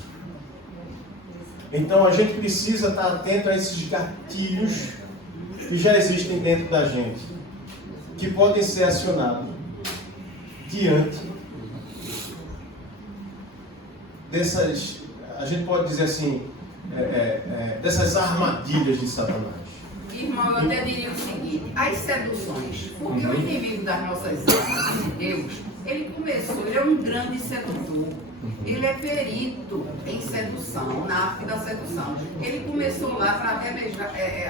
Então a gente precisa estar atento a esses gatilhos que já existem dentro da gente, que podem ser acionados diante dessas, a gente pode dizer assim, dessas armadilhas de Satanás? Irmão, eu até diria o seguinte, as seduções, porque o inimigo das nossas almas, Deus, ele é um grande sedutor. Ele é perito em sedução, na arte da sedução. Ele começou lá para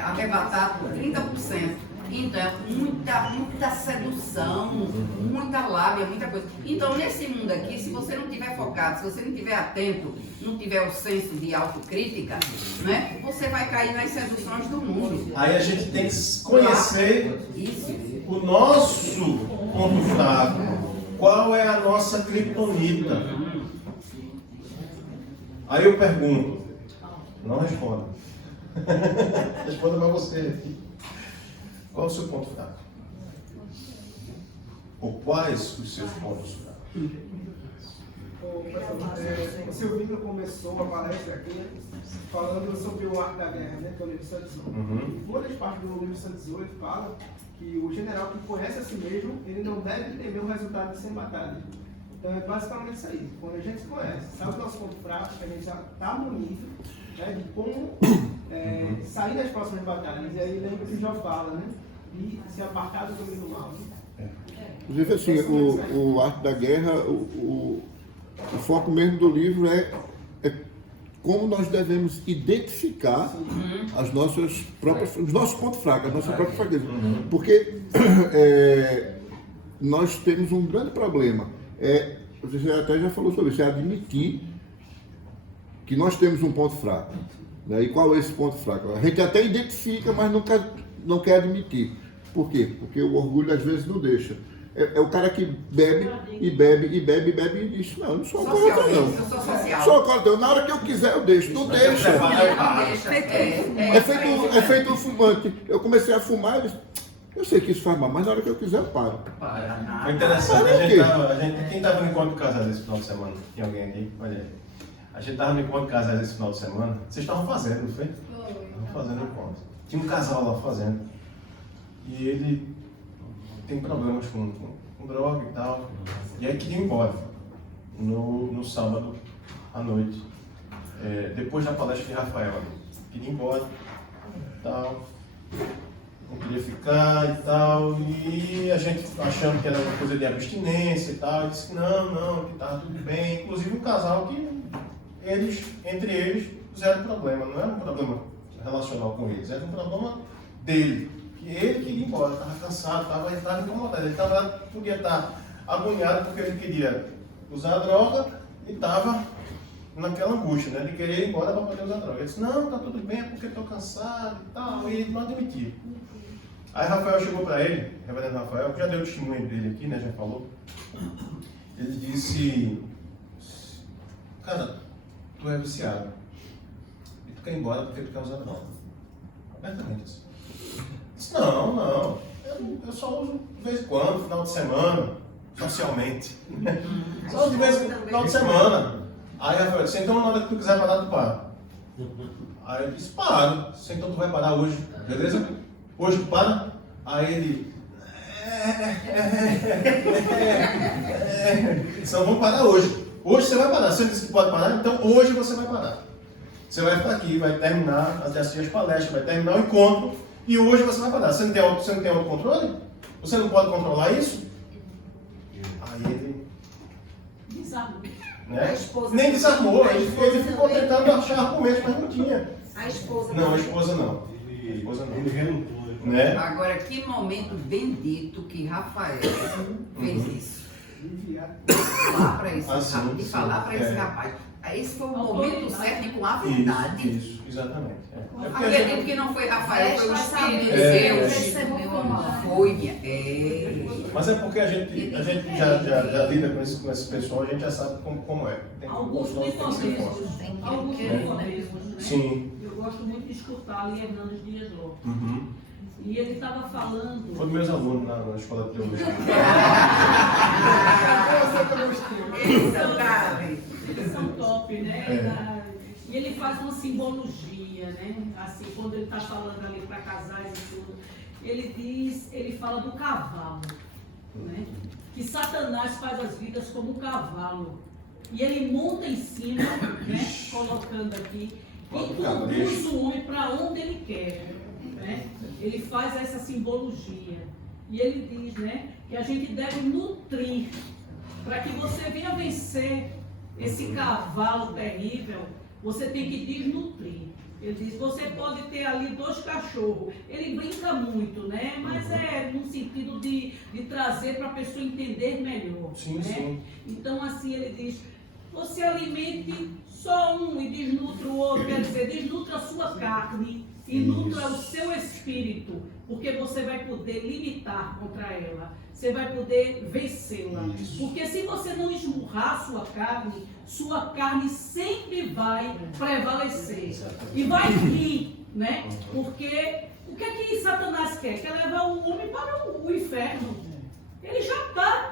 arrebatar 30%. Então, muita sedução, muita lábia, muita coisa. Então, nesse mundo aqui, se você não estiver focado, se você não estiver atento, não tiver o senso de autocrítica, né, você vai cair nas seduções do mundo. Aí a gente tem que conhecer o nosso ponto fraco. Qual é a nossa criptonita? Aí eu pergunto, não responda. Responda para você. Qual é o seu ponto fraco? Ou quais os seus pontos fracos? O Silvino começou a palestra aqui falando sobre o arte da guerra, né, que é o livro 118. Uma das partes do livro 118 fala que o general que conhece a si mesmo, ele não deve temer o resultado de 100 batalhas. Então é basicamente isso aí. Quando a gente se conhece, sabe o nosso ponto fraco, que a gente já está no nível, né, de como sair das próximas batalhas. E aí lembra que o Jó fala, né? E se apartar do caminho do mal. Inclusive, assim, o Arte da Guerra, o foco mesmo do livro é como nós devemos identificar os nossos pontos fracos, as nossas próprias fraquezas. Porque nós temos um grande problema. Você até já falou sobre isso, é admitir que nós temos um ponto fraco. Né? E qual é esse ponto fraco? A gente até identifica, mas não quer admitir. Por quê? Porque o orgulho às vezes não deixa. É o cara que bebe e diz, não, eu não sou alcoólatra não. Eu sou social. Sou alcoólatra, na hora que eu quiser eu deixo. Não deixa. É feito um fumante. Eu comecei a fumar, eu sei que isso faz mal, mas na hora que eu quiser eu paro. Foi interessante, quem estava no encontro de casais esse final de semana? Tem alguém aqui? Olha aí. A gente estava no encontro de casais esse final de semana. Vocês estavam fazendo, não foi? Estavam fazendo encontro. Tinha um casal lá fazendo. E ele tem problemas com droga e tal. E aí queria ir embora no sábado à noite. Depois da palestra de Rafael. Queria ir embora e tal. Não queria ficar e tal. E a gente achando que era uma coisa de abstinência e tal. Disse que não, que estava tudo bem. Inclusive um casal que entre eles, zero problema. Não era um problema relacional com eles, era um problema dele. Que ele queria ir embora, estava cansado, estava incomodado. Ele podia estar agoniado porque ele queria usar a droga e estava naquela angústia, né, de querer ir embora para poder usar a droga. Ele disse, não, está tudo bem, é porque estou cansado e tal. E ele não admitia. Aí Rafael chegou para ele, reverendo Rafael, que já deu o testemunho dele aqui, né, já falou. Ele disse, cara, tu é viciado. E tu quer ir embora porque tu quer usar droga. Abertamente assim. Disse, não. Eu só uso de vez em quando, final de semana, socialmente. Só de vez em quando, final de semana. Aí Rafael disse, então na hora que tu quiser parar, tu para. Aí ele disse, paro. Então tu vai parar hoje, beleza? Hoje tu para? Aí ele... Então vamos parar hoje. Hoje você vai parar. Você disse que pode parar, então hoje você vai parar. Você vai ficar aqui, vai terminar as palestras, vai terminar o encontro e hoje você vai parar. Você não tem autocontrole? Você não pode controlar isso? Aí ele... Desarmou. Né? Nem desarmou, ele ficou tentando achar argumentos, mas não tinha. A esposa não. A esposa não. Né? Agora, que momento bendito que Rafael fez isso. Falar para esse rapaz. Esse foi o momento certo e com a verdade. Isso, exatamente. Acredito que não foi Rafael, foi o Espírito de Deus. Foi. Mas é porque a gente já lida com esse pessoal, a gente já sabe como é. Alguns nicodemus. Sim. Eu gosto muito de escutar ali Hernandes Dias Lopes. E ele estava falando... Foi dos meus alunos na escola de teologia. Eles são top, né? E ele faz uma simbologia, né? Assim, quando ele está falando ali para casais e tudo. Ele fala do cavalo. né? Que Satanás faz as vidas como um cavalo. E ele monta em cima, né? Colocando aqui, e conduz o homem para onde ele quer. Né? Ele faz essa simbologia. E ele diz, né, que a gente deve nutrir para que você venha vencer esse cavalo terrível. Você tem que desnutrir. Ele diz, você pode ter ali 2 cachorros. Ele brinca muito, né? Mas é no sentido de trazer para a pessoa entender melhor. Sim, né? sim. Então, assim, ele diz, você alimente só um e desnutra o outro. Quer dizer, desnutra a sua carne e nutra o seu espírito. Porque você vai poder limitar contra ela. Você vai poder vencê-la. Porque se você não esmurrar sua carne sempre vai prevalecer. E vai vir, né? Porque o que é que Satanás quer? Quer levar o homem para o inferno. Ele já está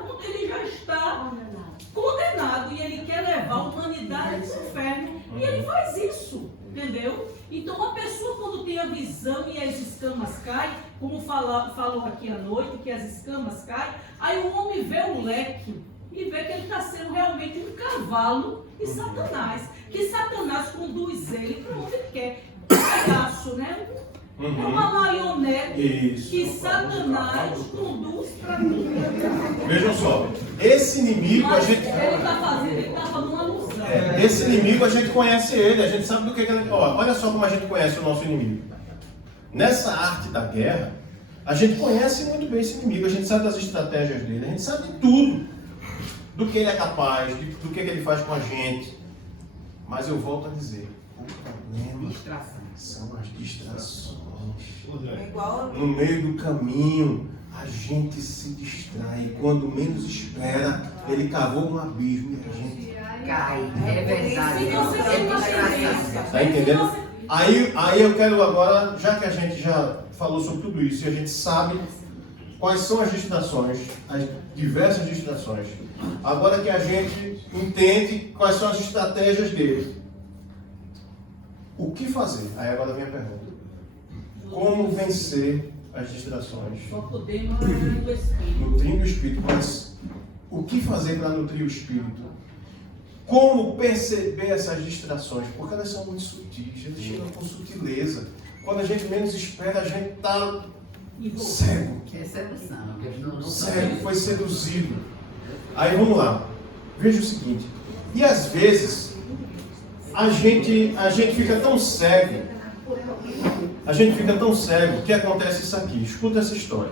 condenado e ele quer levar a humanidade para o inferno. E ele faz isso, entendeu? Então a pessoa, quando tem a visão e as escamas caem, como falou aqui à noite, que as escamas caem, aí o homem vê o leque e vê que ele está sendo realmente um cavalo de Satanás. Que Satanás conduz ele para onde ele quer. Um palhaço, né? É uma marionete que Satanás conduz para mim. Vejam só, esse inimigo a gente... Ele está fazendo uma alusão. Esse inimigo a gente conhece ele, a gente sabe do que ele... Olha só como a gente conhece o nosso inimigo. Nessa arte da guerra, a gente conhece muito bem esse inimigo, a gente sabe das estratégias dele, a gente sabe de tudo. Do que ele é capaz, do que ele faz com a gente. Mas eu volto a dizer, o problema são as distrações. No meio do caminho, a gente se distrai. Quando menos espera, ele cavou um abismo e a gente cai. É verdade. Está entendendo? Aí eu quero agora, já que a gente já falou sobre tudo isso, e a gente sabe quais são as distrações, as diversas distrações, agora que a gente entende quais são as estratégias dele, o que fazer? Aí agora vem a pergunta. Como vencer as distrações? Só podemos nutrir o espírito. Nutrindo o espírito, mas o que fazer para nutrir o espírito? Como perceber essas distrações? Porque elas são muito sutis, elas chegam com sutileza. Quando a gente menos espera, a gente está cego. É sedução. Cego, foi seduzido. Aí vamos lá. Veja o seguinte. E às vezes, a gente fica tão cego. A gente fica tão cego que acontece isso aqui. Escuta essa história.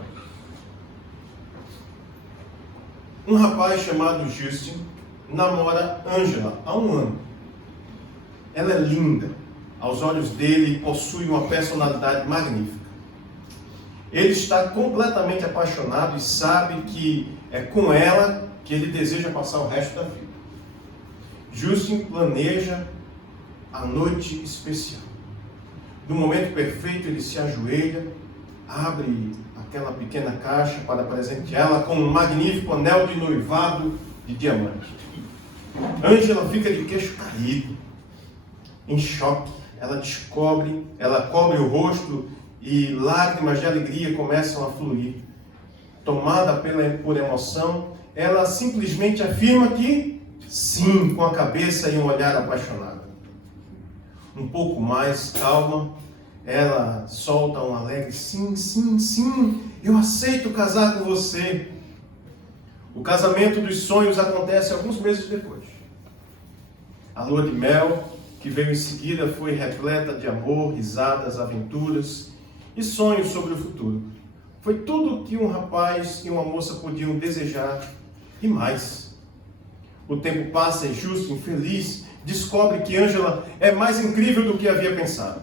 Um rapaz chamado Justin namora Angela há 1 ano. Ela é linda. Aos olhos dele, possui uma personalidade magnífica. Ele está completamente apaixonado e sabe que é com ela que ele deseja passar o resto da vida. Justin planeja a noite especial. No momento perfeito, ele se ajoelha, abre aquela pequena caixa para presenteá-la com um magnífico anel de noivado de diamante. Angela fica de queixo caído, em choque. Ela cobre o rosto e lágrimas de alegria começam a fluir. Tomada por emoção, ela simplesmente afirma que sim, com a cabeça e um olhar apaixonado. Um pouco mais calma, ela solta um alegre sim, sim, sim, eu aceito casar com você. O casamento dos sonhos acontece alguns meses depois. A lua de mel, que veio em seguida, foi repleta de amor, risadas, aventuras e sonhos sobre o futuro. Foi tudo o que um rapaz e uma moça podiam desejar e mais. O tempo passa e Justin, feliz, descobre que Angela é mais incrível do que havia pensado.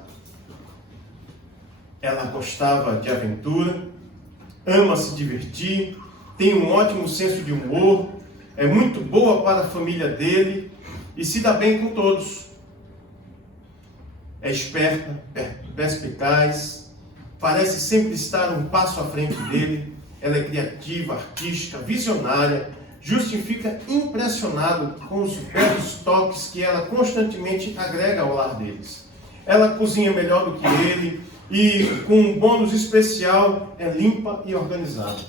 Ela gostava de aventura, ama se divertir, tem um ótimo senso de humor, é muito boa para a família dele e se dá bem com todos. É esperta, perspicaz, parece sempre estar um passo à frente dele. Ela é criativa, artística, visionária. Justin fica impressionado com os belos toques que ela constantemente agrega ao lar deles. Ela cozinha melhor do que ele e, com um bônus especial, é limpa e organizada.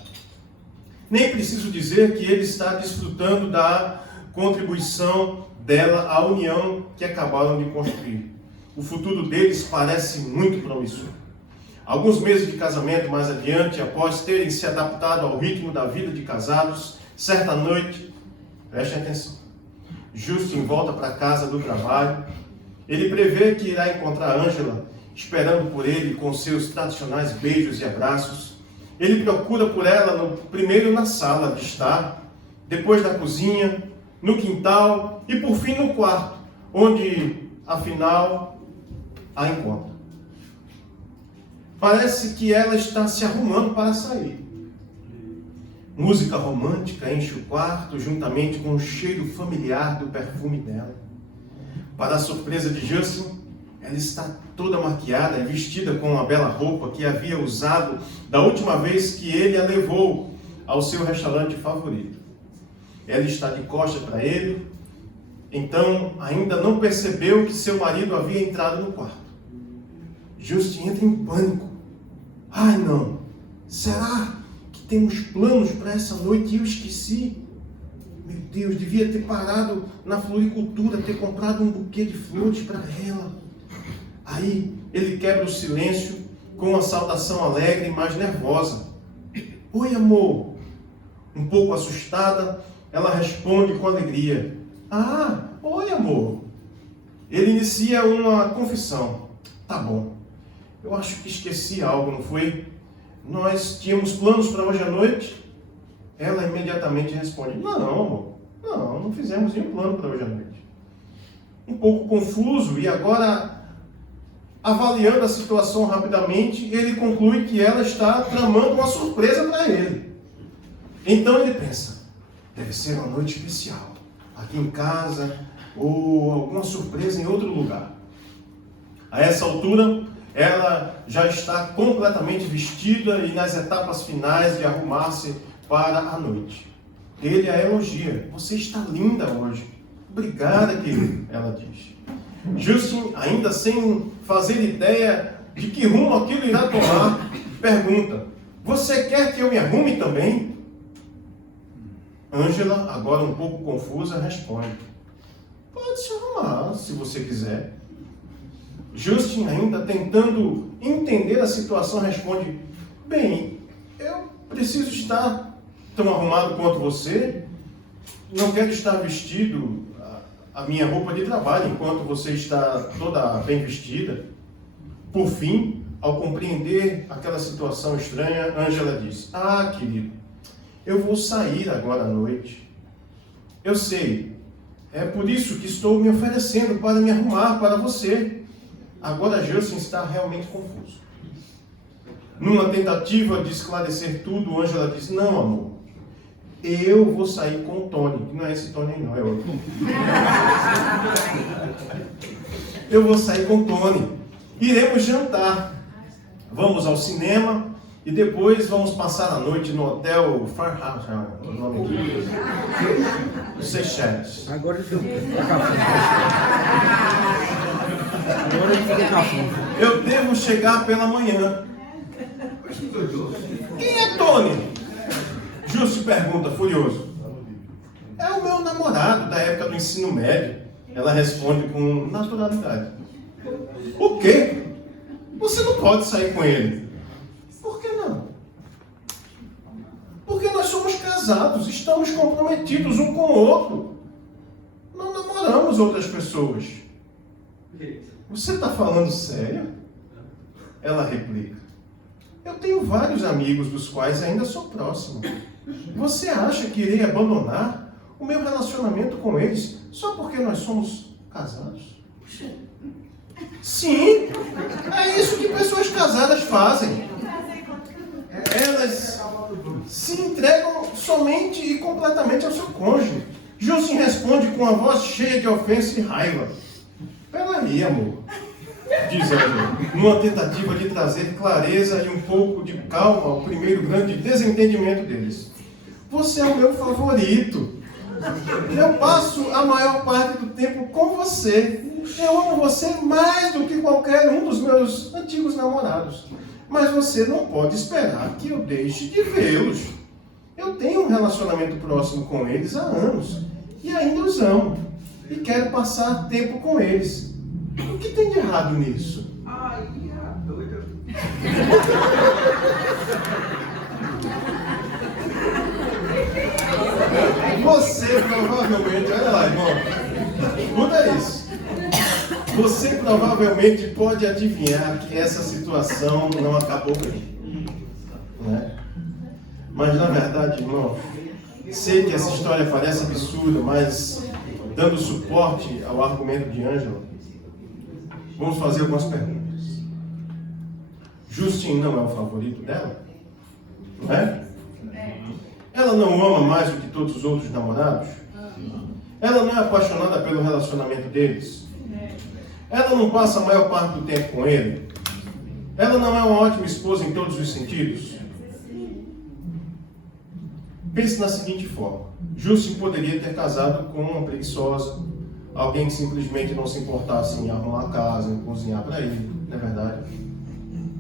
Nem preciso dizer que ele está desfrutando da contribuição dela à união que acabaram de construir. O futuro deles parece muito promissor. Alguns meses de casamento mais adiante, após terem se adaptado ao ritmo da vida de casados, certa noite, prestem atenção, Justin volta para casa do trabalho. Ele prevê que irá encontrar Ângela esperando por ele com seus tradicionais beijos e abraços. Ele procura por ela primeiro na sala de estar, depois na cozinha, no quintal e por fim no quarto, onde afinal a encontra. Parece que ela está se arrumando para sair. Música romântica enche o quarto, juntamente com o cheiro familiar do perfume dela. Para a surpresa de Justin, ela está toda maquiada e vestida com uma bela roupa que havia usado da última vez que ele a levou ao seu restaurante favorito. Ela está de costas para ele, então ainda não percebeu que seu marido havia entrado no quarto. Justin entra em pânico. Ai não, será que temos planos para essa noite e eu esqueci? Meu Deus, devia ter parado na floricultura, ter comprado um buquê de flores para ela. Aí ele quebra o silêncio com uma saudação alegre, mas nervosa. Oi, amor. Um pouco assustada, ela responde com alegria. Ah, oi, amor. Ele inicia uma confissão. Tá bom. Eu acho que esqueci algo, não foi? Nós tínhamos planos para hoje à noite? Ela imediatamente responde, não, amor. Não fizemos nenhum plano para hoje à noite. Um pouco confuso e agora, avaliando a situação rapidamente, ele conclui que ela está tramando uma surpresa para ele. Então ele pensa, deve ser uma noite especial, aqui em casa ou alguma surpresa em outro lugar. A essa altura, ela já está completamente vestida e nas etapas finais de arrumar-se para a noite. Ele a elogia. Você está linda hoje. Obrigada, querido, ela diz. Justin, ainda sem fazer ideia de que rumo aquilo irá tomar, pergunta, você quer que eu me arrume também? Ângela, agora um pouco confusa, responde, pode se arrumar, se você quiser. Justin, ainda tentando entender a situação, responde, bem, eu preciso estar tão arrumado quanto você. Não quero estar vestido a minha roupa de trabalho enquanto você está toda bem vestida. Por fim, ao compreender aquela situação estranha, Ângela diz, ah, querido, eu vou sair agora à noite. Eu sei, é por isso que estou me oferecendo para me arrumar para você. Agora Justin está realmente confuso. Numa tentativa de esclarecer tudo, Ângela diz, não, amor, eu vou sair com o Tony, que não é esse Tony aí não, é outro. Eu vou sair com o Tony. Iremos jantar. Vamos ao cinema e depois vamos passar a noite no hotel Farhouse, o nome aqui, os Seychelles. Agora ele fica café. Agora ele fica café. Eu devo chegar pela manhã. Quem é Tony? Justo pergunta, furioso. É o meu namorado da época do ensino médio. Ela responde com naturalidade. O quê? Você não pode sair com ele. Por que não? Porque nós somos casados, estamos comprometidos um com o outro. Não namoramos outras pessoas. Você está falando sério? Ela replica. Eu tenho vários amigos dos quais ainda sou próximo. Você acha que irei abandonar o meu relacionamento com eles só porque nós somos casados? Sim, é isso que pessoas casadas fazem. Elas se entregam somente e completamente ao seu cônjuge. Justin responde com a voz cheia de ofensa e raiva. Peraí, amor, diz ela, numa tentativa de trazer clareza e um pouco de calma ao primeiro grande desentendimento deles. Você é o meu favorito. Eu passo a maior parte do tempo com você. Eu amo você mais do que qualquer um dos meus antigos namorados. Mas você não pode esperar que eu deixe de vê-los. Eu Eu tenho um relacionamento próximo com eles há anos e ainda os amo e quero passar tempo com eles. O que tem de errado nisso? Ai, doida. Você provavelmente, olha lá, irmão, escuta isso. Você provavelmente pode adivinhar que essa situação não acabou bem, né? Mas na verdade, irmão, sei que essa história parece absurda, mas dando suporte ao argumento de Ângela, vamos fazer algumas perguntas. Justin não é o favorito dela? Não é? Ela não ama mais do que todos os outros namorados? Ela não é apaixonada pelo relacionamento deles? Ela não passa a maior parte do tempo com ele? Ela não é uma ótima esposa em todos os sentidos? Pense na seguinte forma. Justin poderia ter casado com uma preguiçosa, alguém que simplesmente não se importasse em arrumar a casa, em cozinhar para ele, não é verdade?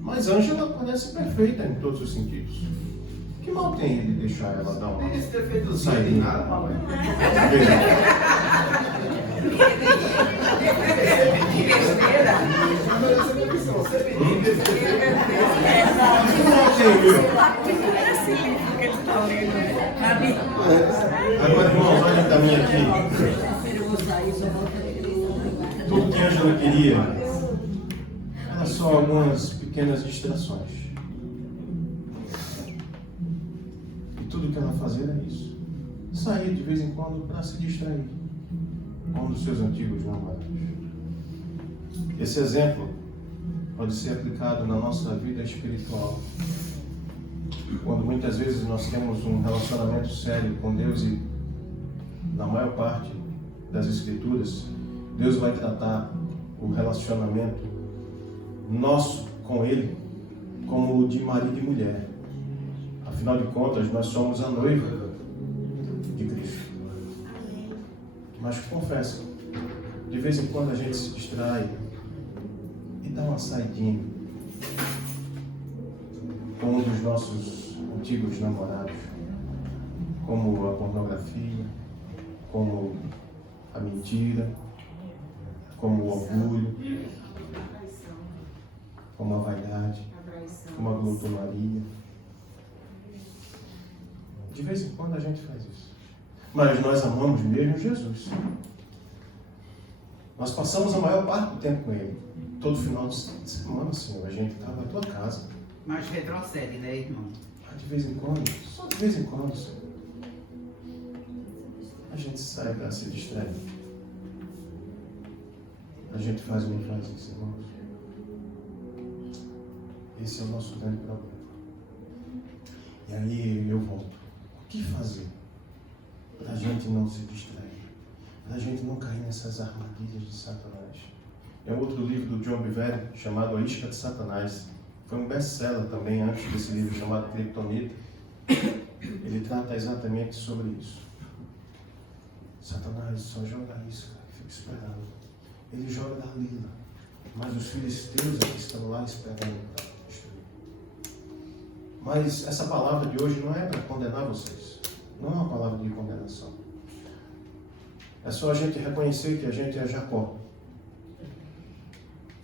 Mas Ângela parece perfeita em todos os sentidos. Que mal tem ele deixar ela dar uma Tem esse defeitozinho de nada, papai. Agora, irmãos, olhem para mim aqui. Tudo que Ângela queria era só algumas pequenas distrações. E tudo que ela fazia era isso. Sair de vez em quando para se distrair com um dos seus antigos namorados. Esse exemplo pode ser aplicado na nossa vida espiritual. Quando muitas vezes nós temos um relacionamento sério com Deus e na maior parte das Escrituras, Deus vai tratar o relacionamento nosso com Ele como o de marido e mulher. Afinal de contas, nós somos a noiva de Cristo. Mas confesso, de vez em quando a gente se distrai e dá uma saidinha com um dos nossos antigos namorados, como a pornografia, como a mentira, como o orgulho, como a vaidade, como a glutonaria. De vez em quando a gente faz isso. Mas nós amamos mesmo Jesus. Nós passamos a maior parte do tempo com Ele. Todo final de semana, Senhor, a gente está na tua casa. Mas retrocede, né, irmão? De vez em quando, só de vez em quando, Senhor. A gente sai para se distrair. A gente faz ou não faz isso, irmãos. Esse é o nosso grande problema. E aí eu volto. O que fazer para a gente não se distrair? Para a gente não cair nessas armadilhas de Satanás? É outro livro do John Bevere chamado A Isca de Satanás. Foi um best-seller também antes desse livro chamado Kryptonita. Ele trata exatamente sobre isso. Satanás só joga isso, cara, fica esperando. Ele joga da lila, mas os filisteus é que estão lá esperando para destruir. Mas essa palavra de hoje não é para condenar vocês. Não é uma palavra de condenação. É só a gente reconhecer que a gente é Jacó.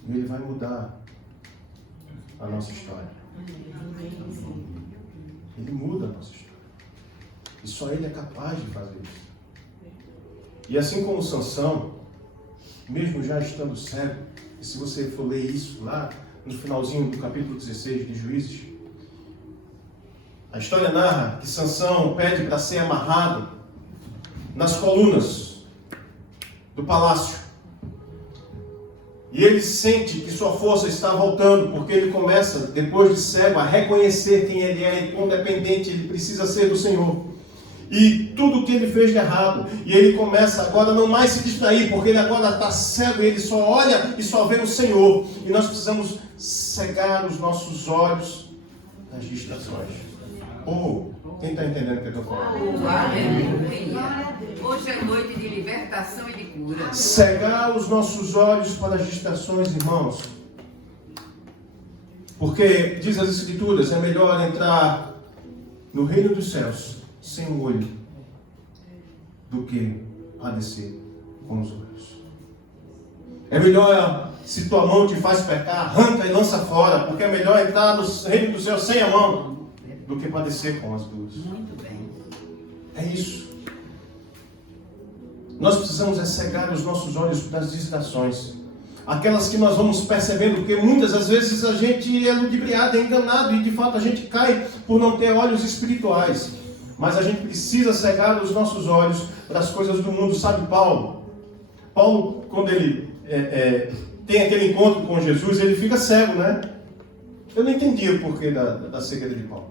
E ele vai mudar a nossa história. Ele muda a nossa história. E só ele é capaz de fazer isso. E assim como Sansão, mesmo já estando cego, e se você for ler isso lá no finalzinho do capítulo 16 de Juízes, a história narra que Sansão pede para ser amarrado nas colunas do palácio. E ele sente que sua força está voltando, porque ele começa, depois de cego, a reconhecer quem ele é, quão dependente ele precisa ser do Senhor. E tudo o que ele fez de errado. E ele começa agora a não mais se distrair, porque ele agora está cego e ele só olha e só vê o Senhor. E nós precisamos cegar os nossos olhos das distrações. Quem está entendendo o que eu estou falando? Hoje é noite de libertação e de cura. Cegar os nossos olhos para as distrações, irmãos. Porque, diz as Escrituras, é melhor entrar no reino dos céus sem o olho do que padecer com os olhos. É melhor, se tua mão te faz pecar, arranca e lança fora, porque é melhor entrar no reino do céu sem a mão do que padecer com as duas. Muito bem. É isso. Nós precisamos cegar os nossos olhos das distrações. Aquelas que nós vamos percebendo, porque muitas das vezes a gente é ludibriado, é enganado, e de fato a gente cai por não ter olhos espirituais. Mas a gente precisa cegar os nossos olhos para as coisas do mundo. Sabe Paulo? Paulo, quando ele tem aquele encontro com Jesus, ele fica cego, né? Eu não entendi o porquê da cegueira de Paulo.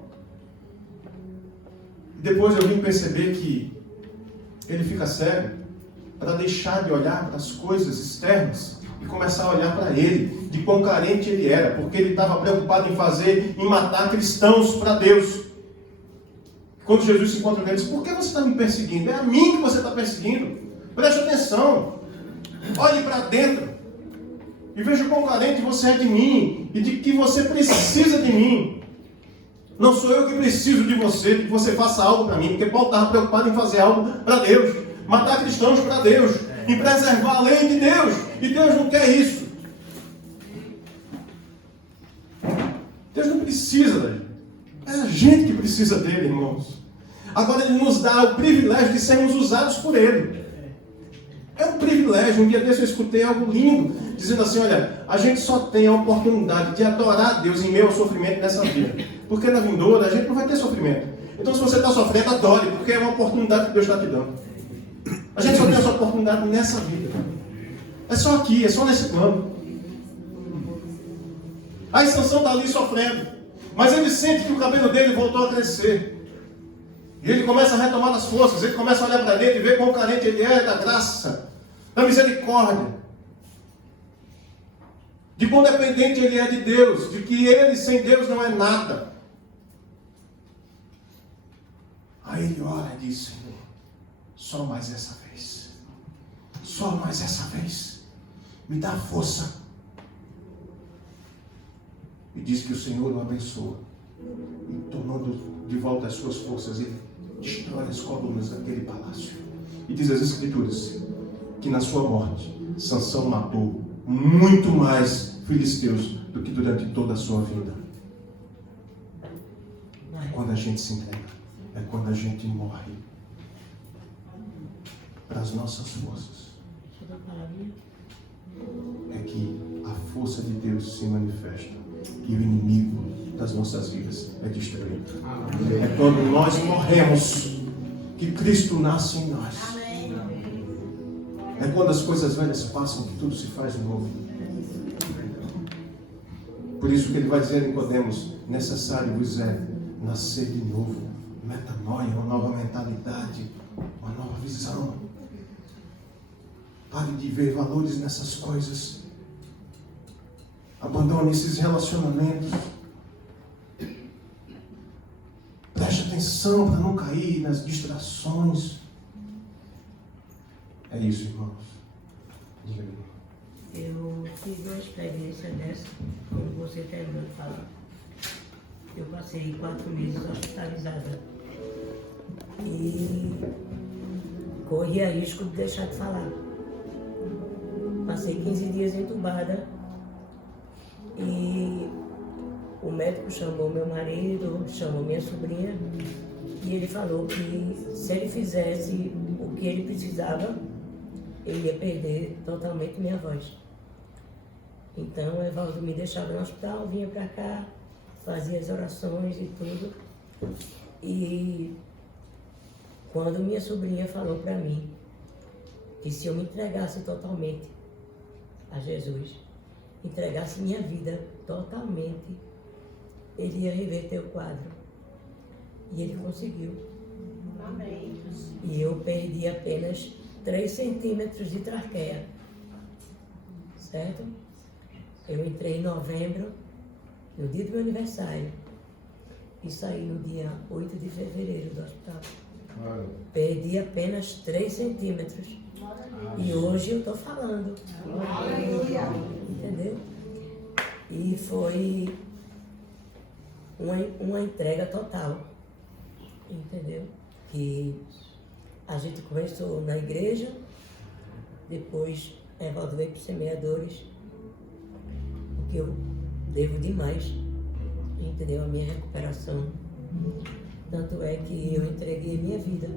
Depois eu vim perceber que ele fica cego para deixar de olhar para as coisas externas e começar a olhar para ele, de quão carente ele era, porque ele estava preocupado em matar cristãos para Deus. Quando Jesus se encontra com ele, diz: por que você está me perseguindo? É a mim que você está perseguindo. Preste atenção, olhe para dentro e veja quão carente você é de mim e de que você precisa de mim. Não sou eu que preciso de você, que você faça algo para mim, porque Paulo estava preocupado em fazer algo para Deus, matar cristãos para Deus, em preservar a lei de Deus, e Deus não quer isso. Deus não precisa da gente, é a gente que precisa dele, irmãos. Agora ele nos dá o privilégio de sermos usados por ele. É um privilégio. Um dia desse eu escutei algo lindo, dizendo assim: olha, a gente só tem a oportunidade de adorar a Deus em meio ao sofrimento nessa vida, porque na vindoura a gente não vai ter sofrimento. Então, se você está sofrendo, adore, porque é uma oportunidade que Deus está te dando. A gente só tem essa oportunidade nessa vida. É só aqui, é só nesse plano. A Sansão está ali sofrendo, mas ele sente que o cabelo dele voltou a crescer. E ele começa a retomar as forças, ele começa a olhar para dentro e ver quão carente ele é da graça, da misericórdia, de quão dependente ele é de Deus, de que ele sem Deus não é nada. Aí ele ora e diz: Senhor, só mais essa vez, só mais essa vez, me dá força. E diz que o Senhor o abençoa, e tomando de volta as suas forças, ele destrói as colunas daquele palácio. E diz as Escrituras que na sua morte Sansão matou muito mais filisteus do que durante toda a sua vida. É quando a gente se entrega, é quando a gente morre para as nossas forças, é que a força de Deus se manifesta e o inimigo das nossas vidas é destruído. É quando nós morremos que Cristo nasce em nós. É quando as coisas velhas passam que tudo se faz novo. Por isso que ele vai dizer a Nicodemos: necessário vos é nascer de novo, metanoia, uma nova mentalidade, uma nova visão. Pare de ver valores nessas coisas. Abandone esses relacionamentos. Preste atenção para não cair nas distrações. É isso, irmãos. Diga-me. Eu tive uma experiência dessa, como você terminou de falar. Eu passei 4 meses hospitalizada. E corri a risco de deixar de falar. Passei 15 dias entubada. E o médico chamou meu marido, chamou minha sobrinha, e ele falou que se ele fizesse o que ele precisava, ele ia perder totalmente minha voz. Então o Evaldo me deixava no hospital, vinha para cá, fazia as orações e tudo. E quando minha sobrinha falou para mim que se eu me entregasse totalmente a Jesus, entregasse minha vida totalmente, ele ia reverter o quadro. E ele conseguiu. Amém. E eu perdi apenas 3 centímetros de traqueia. Certo? Eu entrei em novembro, no dia do meu aniversário, e saí no dia 8 de fevereiro do hospital. Perdi apenas 3 centímetros. E hoje eu estou falando. Entendeu? E foi uma entrega total. Entendeu? que a gente começou na igreja, depois Evaldo veio para os semeadores, porque eu devo demais, entendeu? A minha recuperação. Tanto é que eu entreguei minha vida,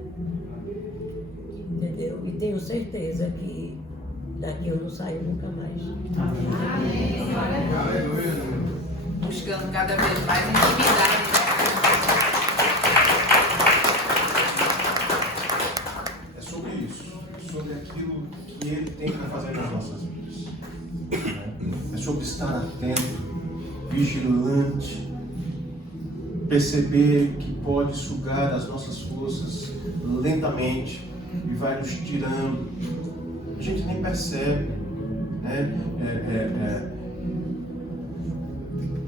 entendeu? E tenho certeza que daqui eu não saio nunca mais. Amém. Buscando cada vez mais intimidade. É sobre isso, sobre aquilo que Ele tem para fazer nas nossas vidas. É sobre estar atento, vigilante, perceber que pode sugar as nossas forças lentamente e vai nos tirando. A gente nem percebe, né?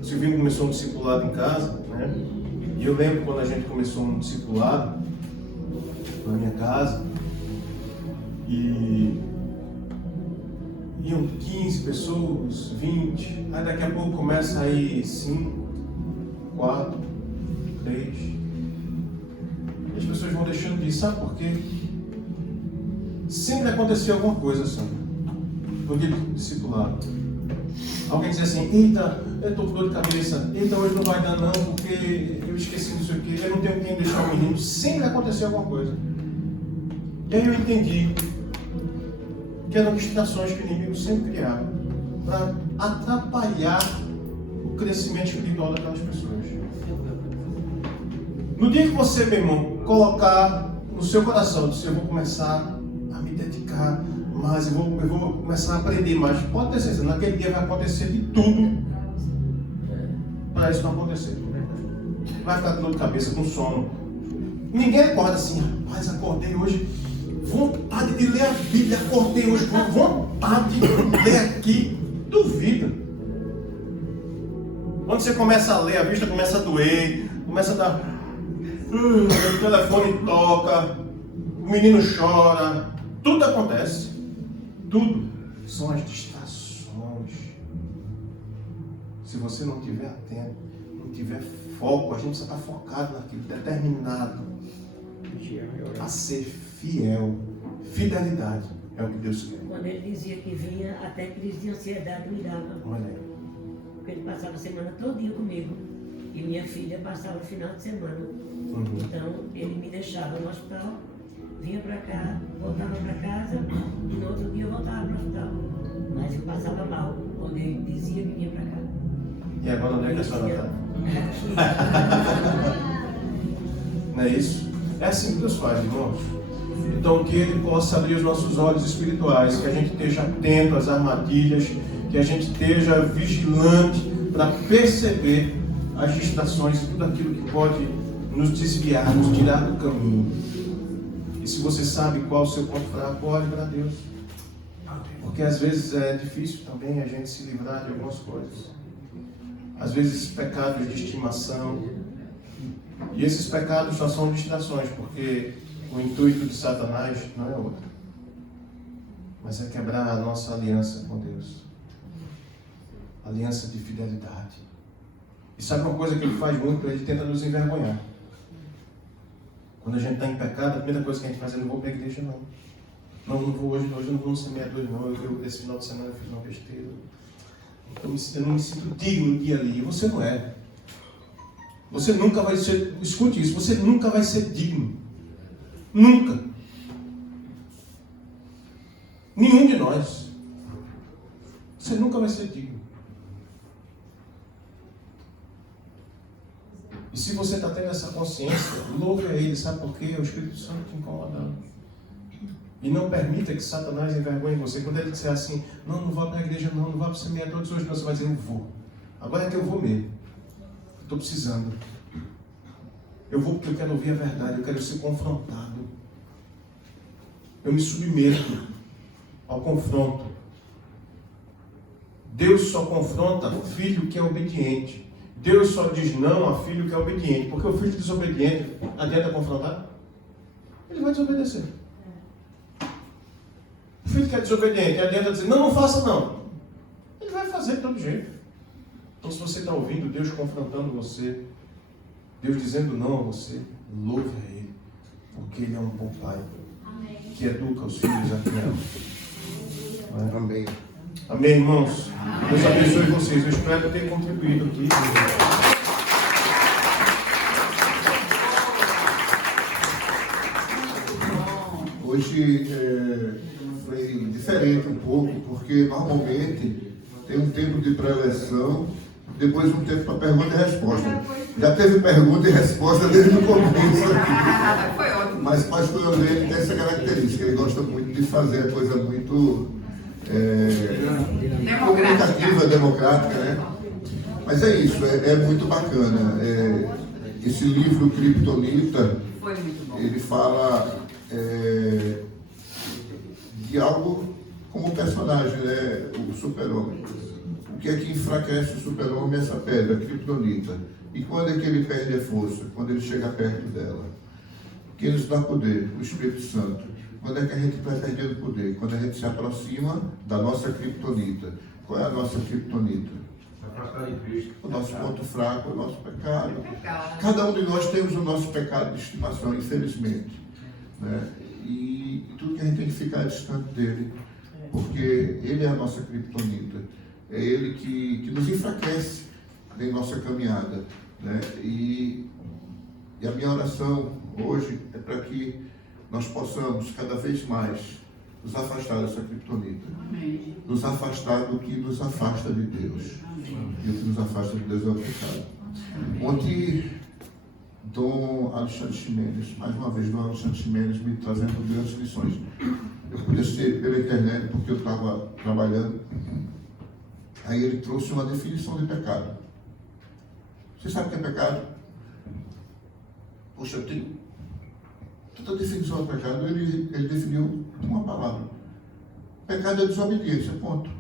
O Silvinho começou um discipulado em casa, né? E eu lembro quando a gente começou um discipulado na minha casa e iam 15 pessoas, 20, aí daqui a pouco começa a ir 5, 4, 3. E as pessoas vão deixando de ir, sabe por quê? Sempre aconteceu alguma coisa assim, no dia do discipulado. Alguém diz assim, eita, eu estou com dor de cabeça, eita, hoje não vai dar não, porque eu esqueci não sei o quê, eu não tenho quem deixar o menino. Sempre aconteceu alguma coisa. E aí eu entendi que eram distrações que o inimigo sempre criava para atrapalhar o crescimento espiritual daquelas pessoas. No dia que você, meu irmão, colocar no seu coração, eu vou começar a me dedicar mais, eu vou começar a aprender mais, pode ter certeza, naquele dia vai acontecer de tudo para isso não acontecer. Vai ficar com dor de cabeça, com sono. Ninguém acorda assim, rapaz, acordei hoje, vontade de ler a Bíblia, acordei hoje com vontade de ler aqui. Duvida. Quando você começa a ler, a vista começa a doer, começa a dar. O telefone toca, o menino chora, tudo acontece. Tudo. São as distrações. Se você não estiver atento, não tiver foco, a gente precisa estar focado naquilo, determinado a ser fiel. Fidelidade é o que Deus quer. Quando ele dizia que vinha, até crise de ansiedade me dava. Olha aí. Porque ele passava a semana todinha comigo. E minha filha passava o final de semana. Então ele me deixava no hospital, vinha para cá, voltava para casa e no outro dia eu voltava para o hospital. Mas eu passava mal quando ele dizia que vinha para cá. E agora onde é que a senhora está? Não é isso? É assim que Deus faz, irmãos. Então que Ele possa abrir os nossos olhos espirituais, que a gente esteja atento às armadilhas, que a gente esteja vigilante para perceber as distrações e tudo aquilo que pode nos desviar, nos tirar do caminho. E se você sabe qual o seu ponto fraco, olhe para Deus. Porque às vezes é difícil também a gente se livrar de algumas coisas. Às vezes pecados de estimação. E esses pecados só são distrações, porque o intuito de Satanás não é outro. Mas é quebrar a nossa aliança com Deus. Aliança de fidelidade. E sabe uma coisa que ele faz muito? Ele tenta nos envergonhar. Quando a gente está em pecado, a primeira coisa que a gente faz é: não vou para a igreja, não. Não vou hoje eu não vou no semeador, não. Esse final de semana eu fiz uma besteira. Eu não me sinto digno de ir ali. E você não é. Você nunca vai ser, escute isso, você nunca vai ser digno. Nunca. Nenhum de nós. Você nunca vai ser digno. E se você está tendo essa consciência, louve a Ele, sabe por quê? É o Espírito Santo te incomodando. E não permita que Satanás envergonhe você. Quando ele disser assim: não vá para a igreja, não vá para o semeador hoje, não. Você vai dizer: eu vou. Agora é que eu vou mesmo. Estou precisando. Eu vou porque eu quero ouvir a verdade, eu quero ser confrontado. Eu me submeto ao confronto. Deus só confronta filho que é obediente. Deus só diz não a filho que é obediente. Porque o filho desobediente, adianta confrontar? Ele vai desobedecer. O filho que é desobediente, adianta dizer: não faça não. Ele vai fazer de todo jeito. Então, se você está ouvindo Deus confrontando você, Deus dizendo não a você, louve a Ele, porque Ele é um bom Pai, que educa os filhos a criança. Amém. Amém, irmãos? Deus abençoe vocês. Eu espero ter contribuído aqui. Hoje foi diferente um pouco, porque normalmente tem um tempo de pré-eleção, depois um tempo para pergunta e resposta. Já teve pergunta e resposta desde o começo aqui. Foi ótimo. Mas o pastor André tem essa característica, ele gosta muito de fazer a coisa muito comunicativa, democrática, né? Mas é isso, é muito bacana. Esse livro Kryptonita, ele fala de algo como personagem, né? O super-homem. O que é que enfraquece o super-homem? Essa pedra, a Kryptonita. E quando é que ele perde a força? Quando ele chega perto dela. Quem nos dá poder? O Espírito Santo. Quando é que a gente vai perdendo poder? Quando a gente se aproxima da nossa Kryptonita. Qual é a nossa Kryptonita? O nosso ponto fraco, o nosso pecado. Cada um de nós temos o nosso pecado de estimação, infelizmente. Né? E tudo que a gente tem que ficar distante dele, porque ele é a nossa Kryptonita. É ele que nos enfraquece em nossa caminhada. Né? E a minha oração hoje é para que nós possamos cada vez mais nos afastar dessa Kryptonita. Amém. Nos afastar do que nos afasta de Deus. Amém. E o que nos afasta de Deus é o pecado. Ontem, Dom Alexandre Ximenes, mais uma vez, Dom Alexandre Ximenes me trazendo grandes lições. Eu conheci pela internet porque eu estava trabalhando. Aí ele trouxe uma definição de pecado. Você sabe o que é pecado? Poxa, eu tenho tanta definição de pecado. Ele definiu uma palavra. Pecado é desobediência, ponto.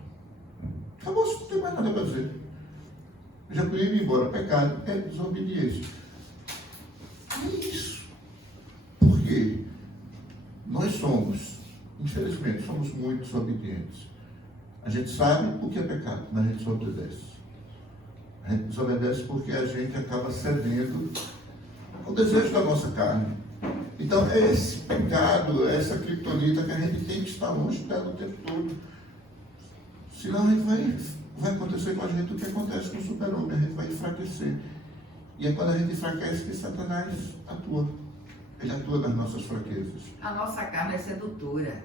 Acabou, não tem mais nada para dizer. Eu já podia ir embora. Pecado é desobediência. É isso. Por quê? Nós somos, infelizmente, somos muito desobedientes. A gente sabe o que é pecado, mas a gente desobedece. A gente desobedece porque a gente acaba cedendo ao desejo da nossa carne. Então, é esse pecado, essa criptonita que a gente tem que estar longe dela o tempo todo. Senão a gente vai acontecer com a gente o que acontece com o super-homem, a gente vai enfraquecer. E é quando a gente enfraquece que Satanás atua. Ele atua nas nossas fraquezas. A nossa carne é sedutora.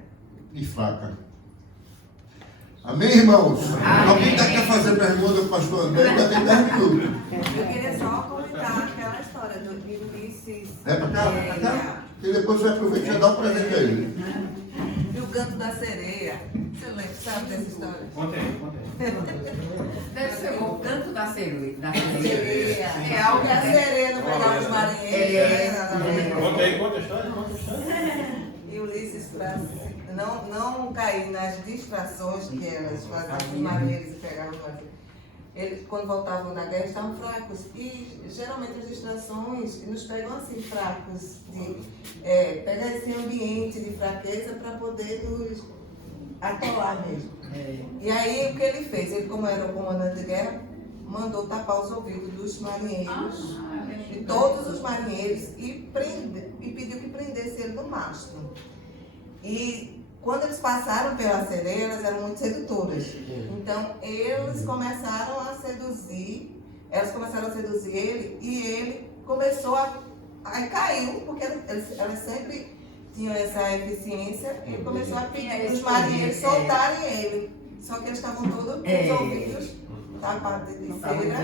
E fraca. Amém, irmãos? Amém. Alguém quer fazer pergunta para o pastor André? Ainda tem 10 minutos. Eu queria só comentar aquela história do Ulisses. É para cá? E depois você aproveita e já dá um presente a ele. E o canto da sereia. Você lembra, sabe dessa história? Conta aí. Deve ser o canto da sereia. É algo da sereia não pegava os marinheiros. Conta aí, conta a história. E Ulisses, para não cair nas distrações que elas faziam os marinheiros e pegavam os marinheiros, eles, quando voltavam da guerra, estavam fracos. E geralmente as distrações nos pegam assim, fracos, de pegar esse ambiente de fraqueza para poder nos atolar mesmo. E aí o que ele fez? Ele, como era o comandante de guerra, mandou tapar os ouvidos dos marinheiros, de todos os marinheiros, e pediu que prendesse ele no mastro. E quando eles passaram pela sereia, elas eram muito sedutoras. Então eles começaram a seduzir, elas começaram a seduzir ele, e ele começou aí caiu, porque elas sempre tinham essa eficiência, e ele começou a pedir os marinheiros soltarem ele. Só que eles estavam todos com os ouvidos tapados de cera.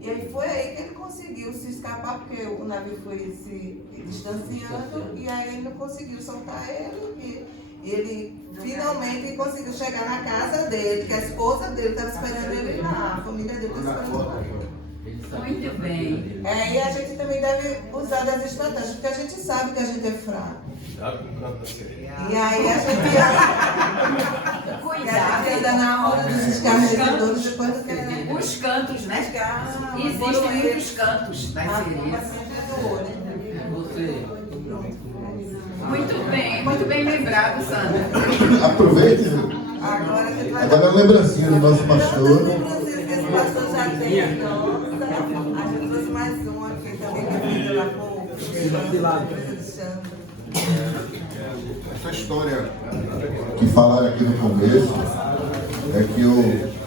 E aí foi aí que ele conseguiu se escapar, porque o navio foi se distanciando, e aí ele não conseguiu soltar ele. E ele finalmente conseguiu chegar na casa dele, que a esposa dele estava esperando ele lá, a família dele estava esperando lá. Muito bem. E a gente também deve usar das estratégias, porque a gente sabe que a gente é fraco. Cuidado com o canto da sereia. E aí a gente anda na hora dos escarnecedores depois do que... Os cantos, né? Existem muitos cantos das sereias. Muito bem lembrado, Sandra. Aproveite. Agora a lembrancinha do nosso pastor. Esse pastor já tem, então, a gente trouxe mais um aqui também, que é lá pouco. Essa história que falaram aqui no começo é que o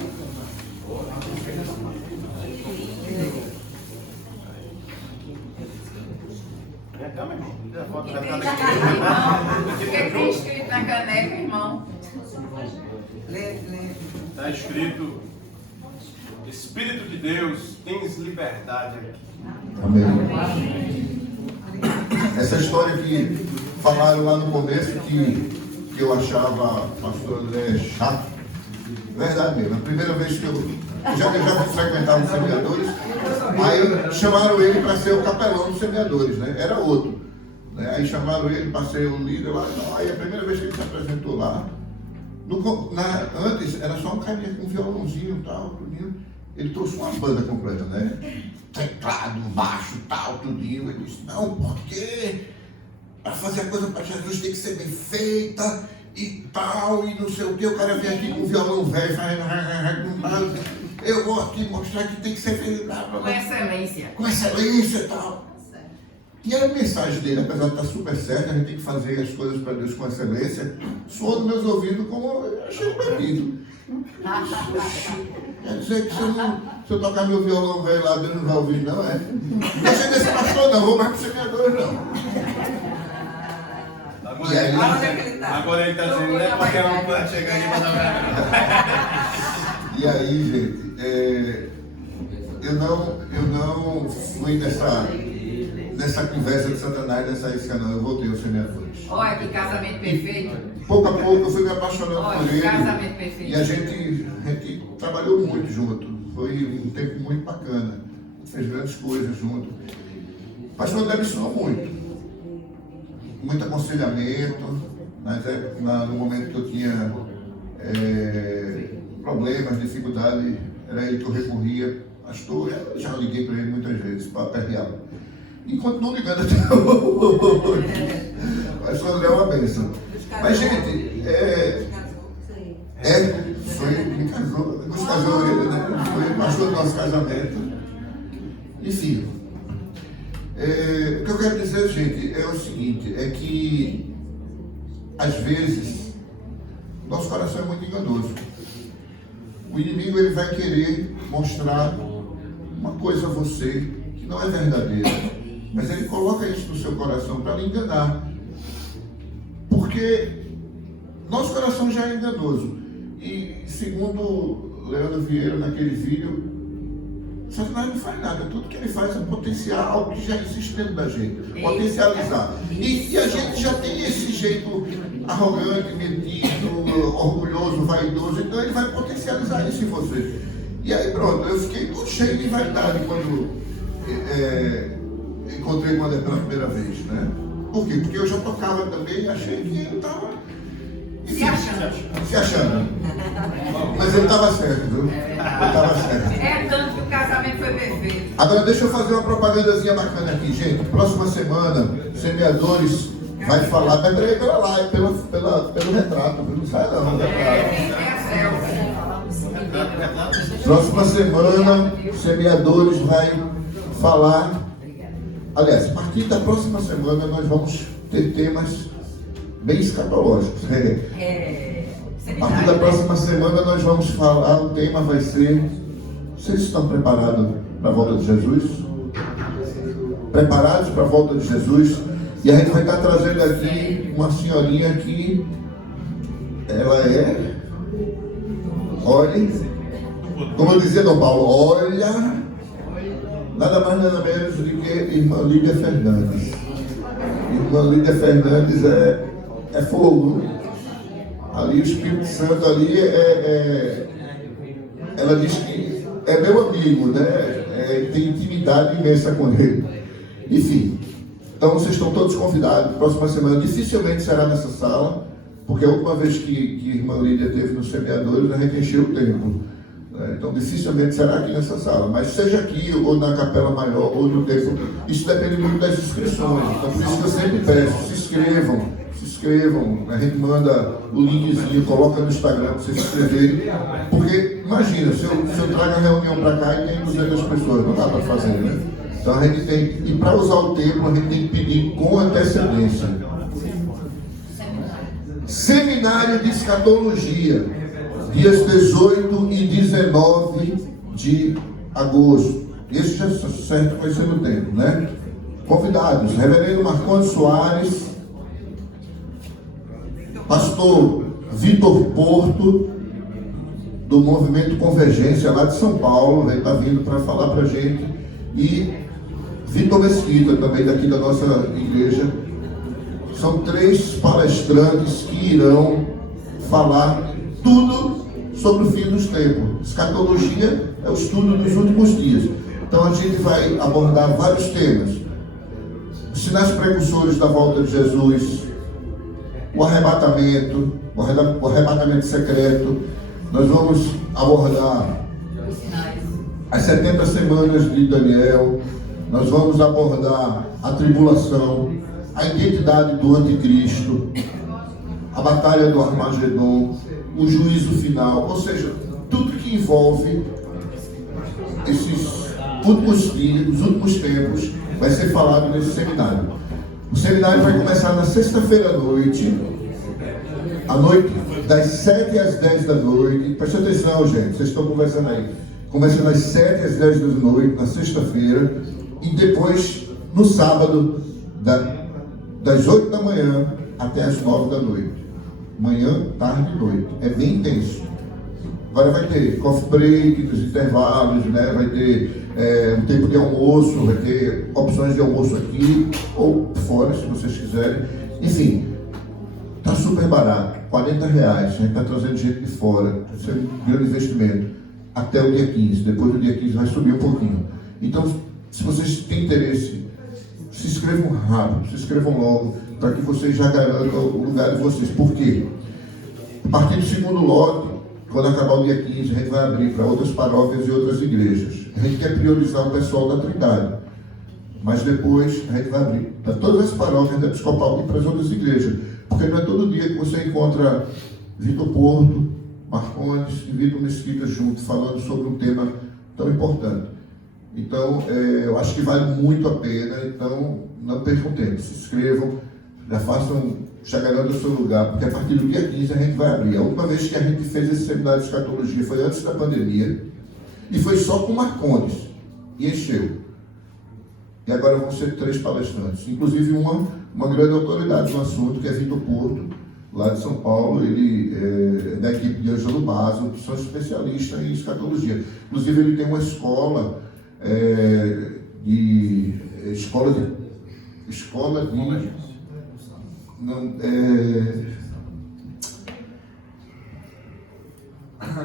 O que tem escrito na caneca, irmão? Está escrito: Espírito de Deus, tens liberdade aqui. Amém. Essa história que falaram lá no começo que eu achava pastor André chato, verdade mesmo. A primeira vez que eu já frequentava os semeadores, aí chamaram ele para ser o capelão dos semeadores, né? Era outro. Né? Aí chamaram ele para ser o líder lá. Aí a primeira vez que ele se apresentou lá, antes era só um carinha com um violãozinho e tal, tudinho. Ele trouxe uma banda completa, né? Teclado, baixo, tal, tudinho. Ele disse, não, porque para fazer a coisa para Jesus tem que ser bem feita e tal, e não sei o que. O cara vem aqui com um violão velho, eu vou aqui mostrar que tem que ser feito com excelência. Com excelência e tal. E a mensagem dele, apesar de estar super certa, a gente tem que fazer as coisas para Deus com excelência, soou nos meus ouvidos como eu achei bem-vindo. Quer dizer que se eu tocar meu violão velho lá, Deus não vai ouvir, não, é? Deixa desse pastor, não, vou mais pro semeador, não. Agora ele está dizendo, não é qualquer um pode chegar aqui e mandar. E aí, gente, eu não fui nessa conversa de Satanás, nessa isca, não. Eu voltei aos semeadores. Olha que casamento perfeito. Pouco a pouco eu fui me apaixonando por ele. Casamento perfeito. E a gente trabalhou muito junto. Foi um tempo muito bacana. Fez grandes coisas junto. O pastor André me ensinou muito. Muito aconselhamento. No momento que eu tinha problemas, dificuldades, era ele que eu recorria. Pastor, eu já liguei para ele muitas vezes para aperrear. E continuo ligando até hoje. Pastor André é uma bênção. Mas, gente, me casou, nos casou ele, né? Foi pastor do nosso casamento. Enfim, o que eu quero dizer, gente, é o seguinte, é que, às vezes, nosso coração é muito enganoso. O inimigo, ele vai querer mostrar uma coisa a você que não é verdadeira, mas ele coloca isso no seu coração para lhe enganar. Porque nosso coração já é enganoso. E segundo Leandro Vieira naquele vídeo, Satanás não faz nada. Tudo que ele faz é potenciar algo que já existe dentro da gente. Potencializar. E a gente já tem esse jeito arrogante, metido, orgulhoso, vaidoso. Então ele vai potencializar isso em você. E aí pronto, eu fiquei todo cheio de vaidade quando encontrei o André pela primeira vez, né? Por quê? Porque eu já tocava também e achei que ele estava se achando. Mas ele estava certo, viu? Ele estava certo. É tanto que o casamento foi perfeito. Agora deixa eu fazer uma propagandazinha bacana aqui, gente. Próxima semana, Semeadores vai falar. Mas peraí, pela lá, pelo retrato, não sai não, Próxima semana, Semeadores vai falar. Aliás, a partir da próxima semana nós vamos ter temas bem escatológicos. A partir da próxima semana nós vamos falar, o tema vai ser: vocês estão preparados para a volta de Jesus? Preparados para a volta de Jesus? E a gente vai estar trazendo aqui uma senhorinha que ela é, olhem, como eu dizia no Paulo, olha, nada mais nada menos do que irmã Lídia Fernandes. Irmã Lídia Fernandes é fogo. Ali o Espírito Santo ali ela diz que é meu amigo, né? Tem intimidade imensa com ele. Enfim, então vocês estão todos convidados. Próxima semana dificilmente será nessa sala, porque a última vez que a irmã Lídia esteve nos Semeadores, a gente encheu o templo. Então dificilmente será aqui nessa sala, mas seja aqui ou na capela maior ou no templo, isso depende muito das inscrições. Então por isso que eu sempre peço, se inscrevam, a gente manda o linkzinho, coloca no Instagram para vocês se inscreverem, porque imagina, se eu trago a reunião para cá e tem 200 pessoas, não dá para fazer, né? Então a gente tem, e para usar o templo a gente tem que pedir com antecedência. Seminário de Escatologia, dias 18 e 19 de agosto. Esse já certo vai ser no tempo, né? Convidados: Reverendo Marcondes Soares, Pastor Vitor Porto, do Movimento Convergência, lá de São Paulo, vai estar vindo para falar para a gente, e Vitor Mesquita, também daqui da nossa igreja. São 3 palestrantes que irão falar tudo sobre o fim dos tempos. Escatologia é o estudo dos últimos dias. Então a gente vai abordar vários temas: os sinais precursores da volta de Jesus, o arrebatamento secreto. Nós vamos abordar as 70 semanas de Daniel. Nós vamos abordar a tribulação, a identidade do anticristo, a batalha do Armagedon, o juízo final, ou seja, tudo que envolve esses últimos dias, os últimos tempos, vai ser falado nesse seminário. O seminário vai começar na sexta-feira à noite, das 7 às 10 da noite. Preste atenção, gente, vocês estão conversando aí. Começa das 7 às 10 da noite, na sexta-feira, e depois, no sábado, das 8 da manhã até as 9 da noite. Manhã, tarde e noite. É bem intenso. Agora vai ter coffee break, os intervalos, né? Vai ter um tempo de almoço, vai ter opções de almoço aqui ou fora, se vocês quiserem. Enfim, está super barato, R$40. A gente está trazendo gente de fora. Isso é um grande investimento. Até o dia 15. Depois do dia 15 vai subir um pouquinho. Então, se vocês têm interesse, se inscrevam rápido, se inscrevam logo, para que vocês já garantam o lugar de vocês. Por quê? A partir do segundo lote, quando acabar o dia 15, a gente vai abrir para outras paróquias e outras igrejas. A gente quer priorizar o pessoal da Trindade, mas depois a gente vai abrir para todas as paróquias da Episcopal e para as outras igrejas, porque não é todo dia que você encontra Vitor Porto, Marcondes e Vitor Mesquita juntos, falando sobre um tema tão importante. Então, eu acho que vale muito a pena. Então, não percam tempo, se inscrevam, já façam, já garantam o seu lugar, porque a partir do dia 15 a gente vai abrir. A última vez que a gente fez esse seminário de escatologia foi antes da pandemia, e foi só com Marcondes, e encheu. E agora vão ser 3 palestrantes, inclusive uma grande autoridade no assunto, que é Vitor Porto, lá de São Paulo. Ele é da equipe de Ângelo Basso, que são especialistas em escatologia. Inclusive ele tem uma escola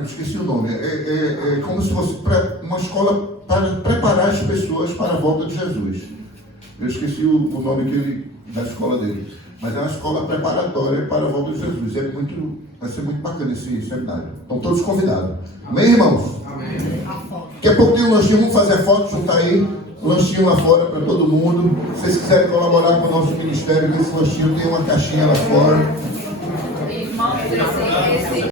esqueci o nome. É como se fosse uma escola para preparar as pessoas para a volta de Jesus. Eu esqueci o nome da escola dele. Mas é uma escola preparatória para a volta de Jesus. Vai ser muito bacana esse seminário. Estão todos convidados. Amém, irmãos? Amém. Daqui a pouco tem um lanchinho, vamos fazer foto, juntar aí. Um lanchinho lá fora para todo mundo. Se vocês quiserem colaborar com o nosso ministério, nesse lanchinho tem uma caixinha lá fora.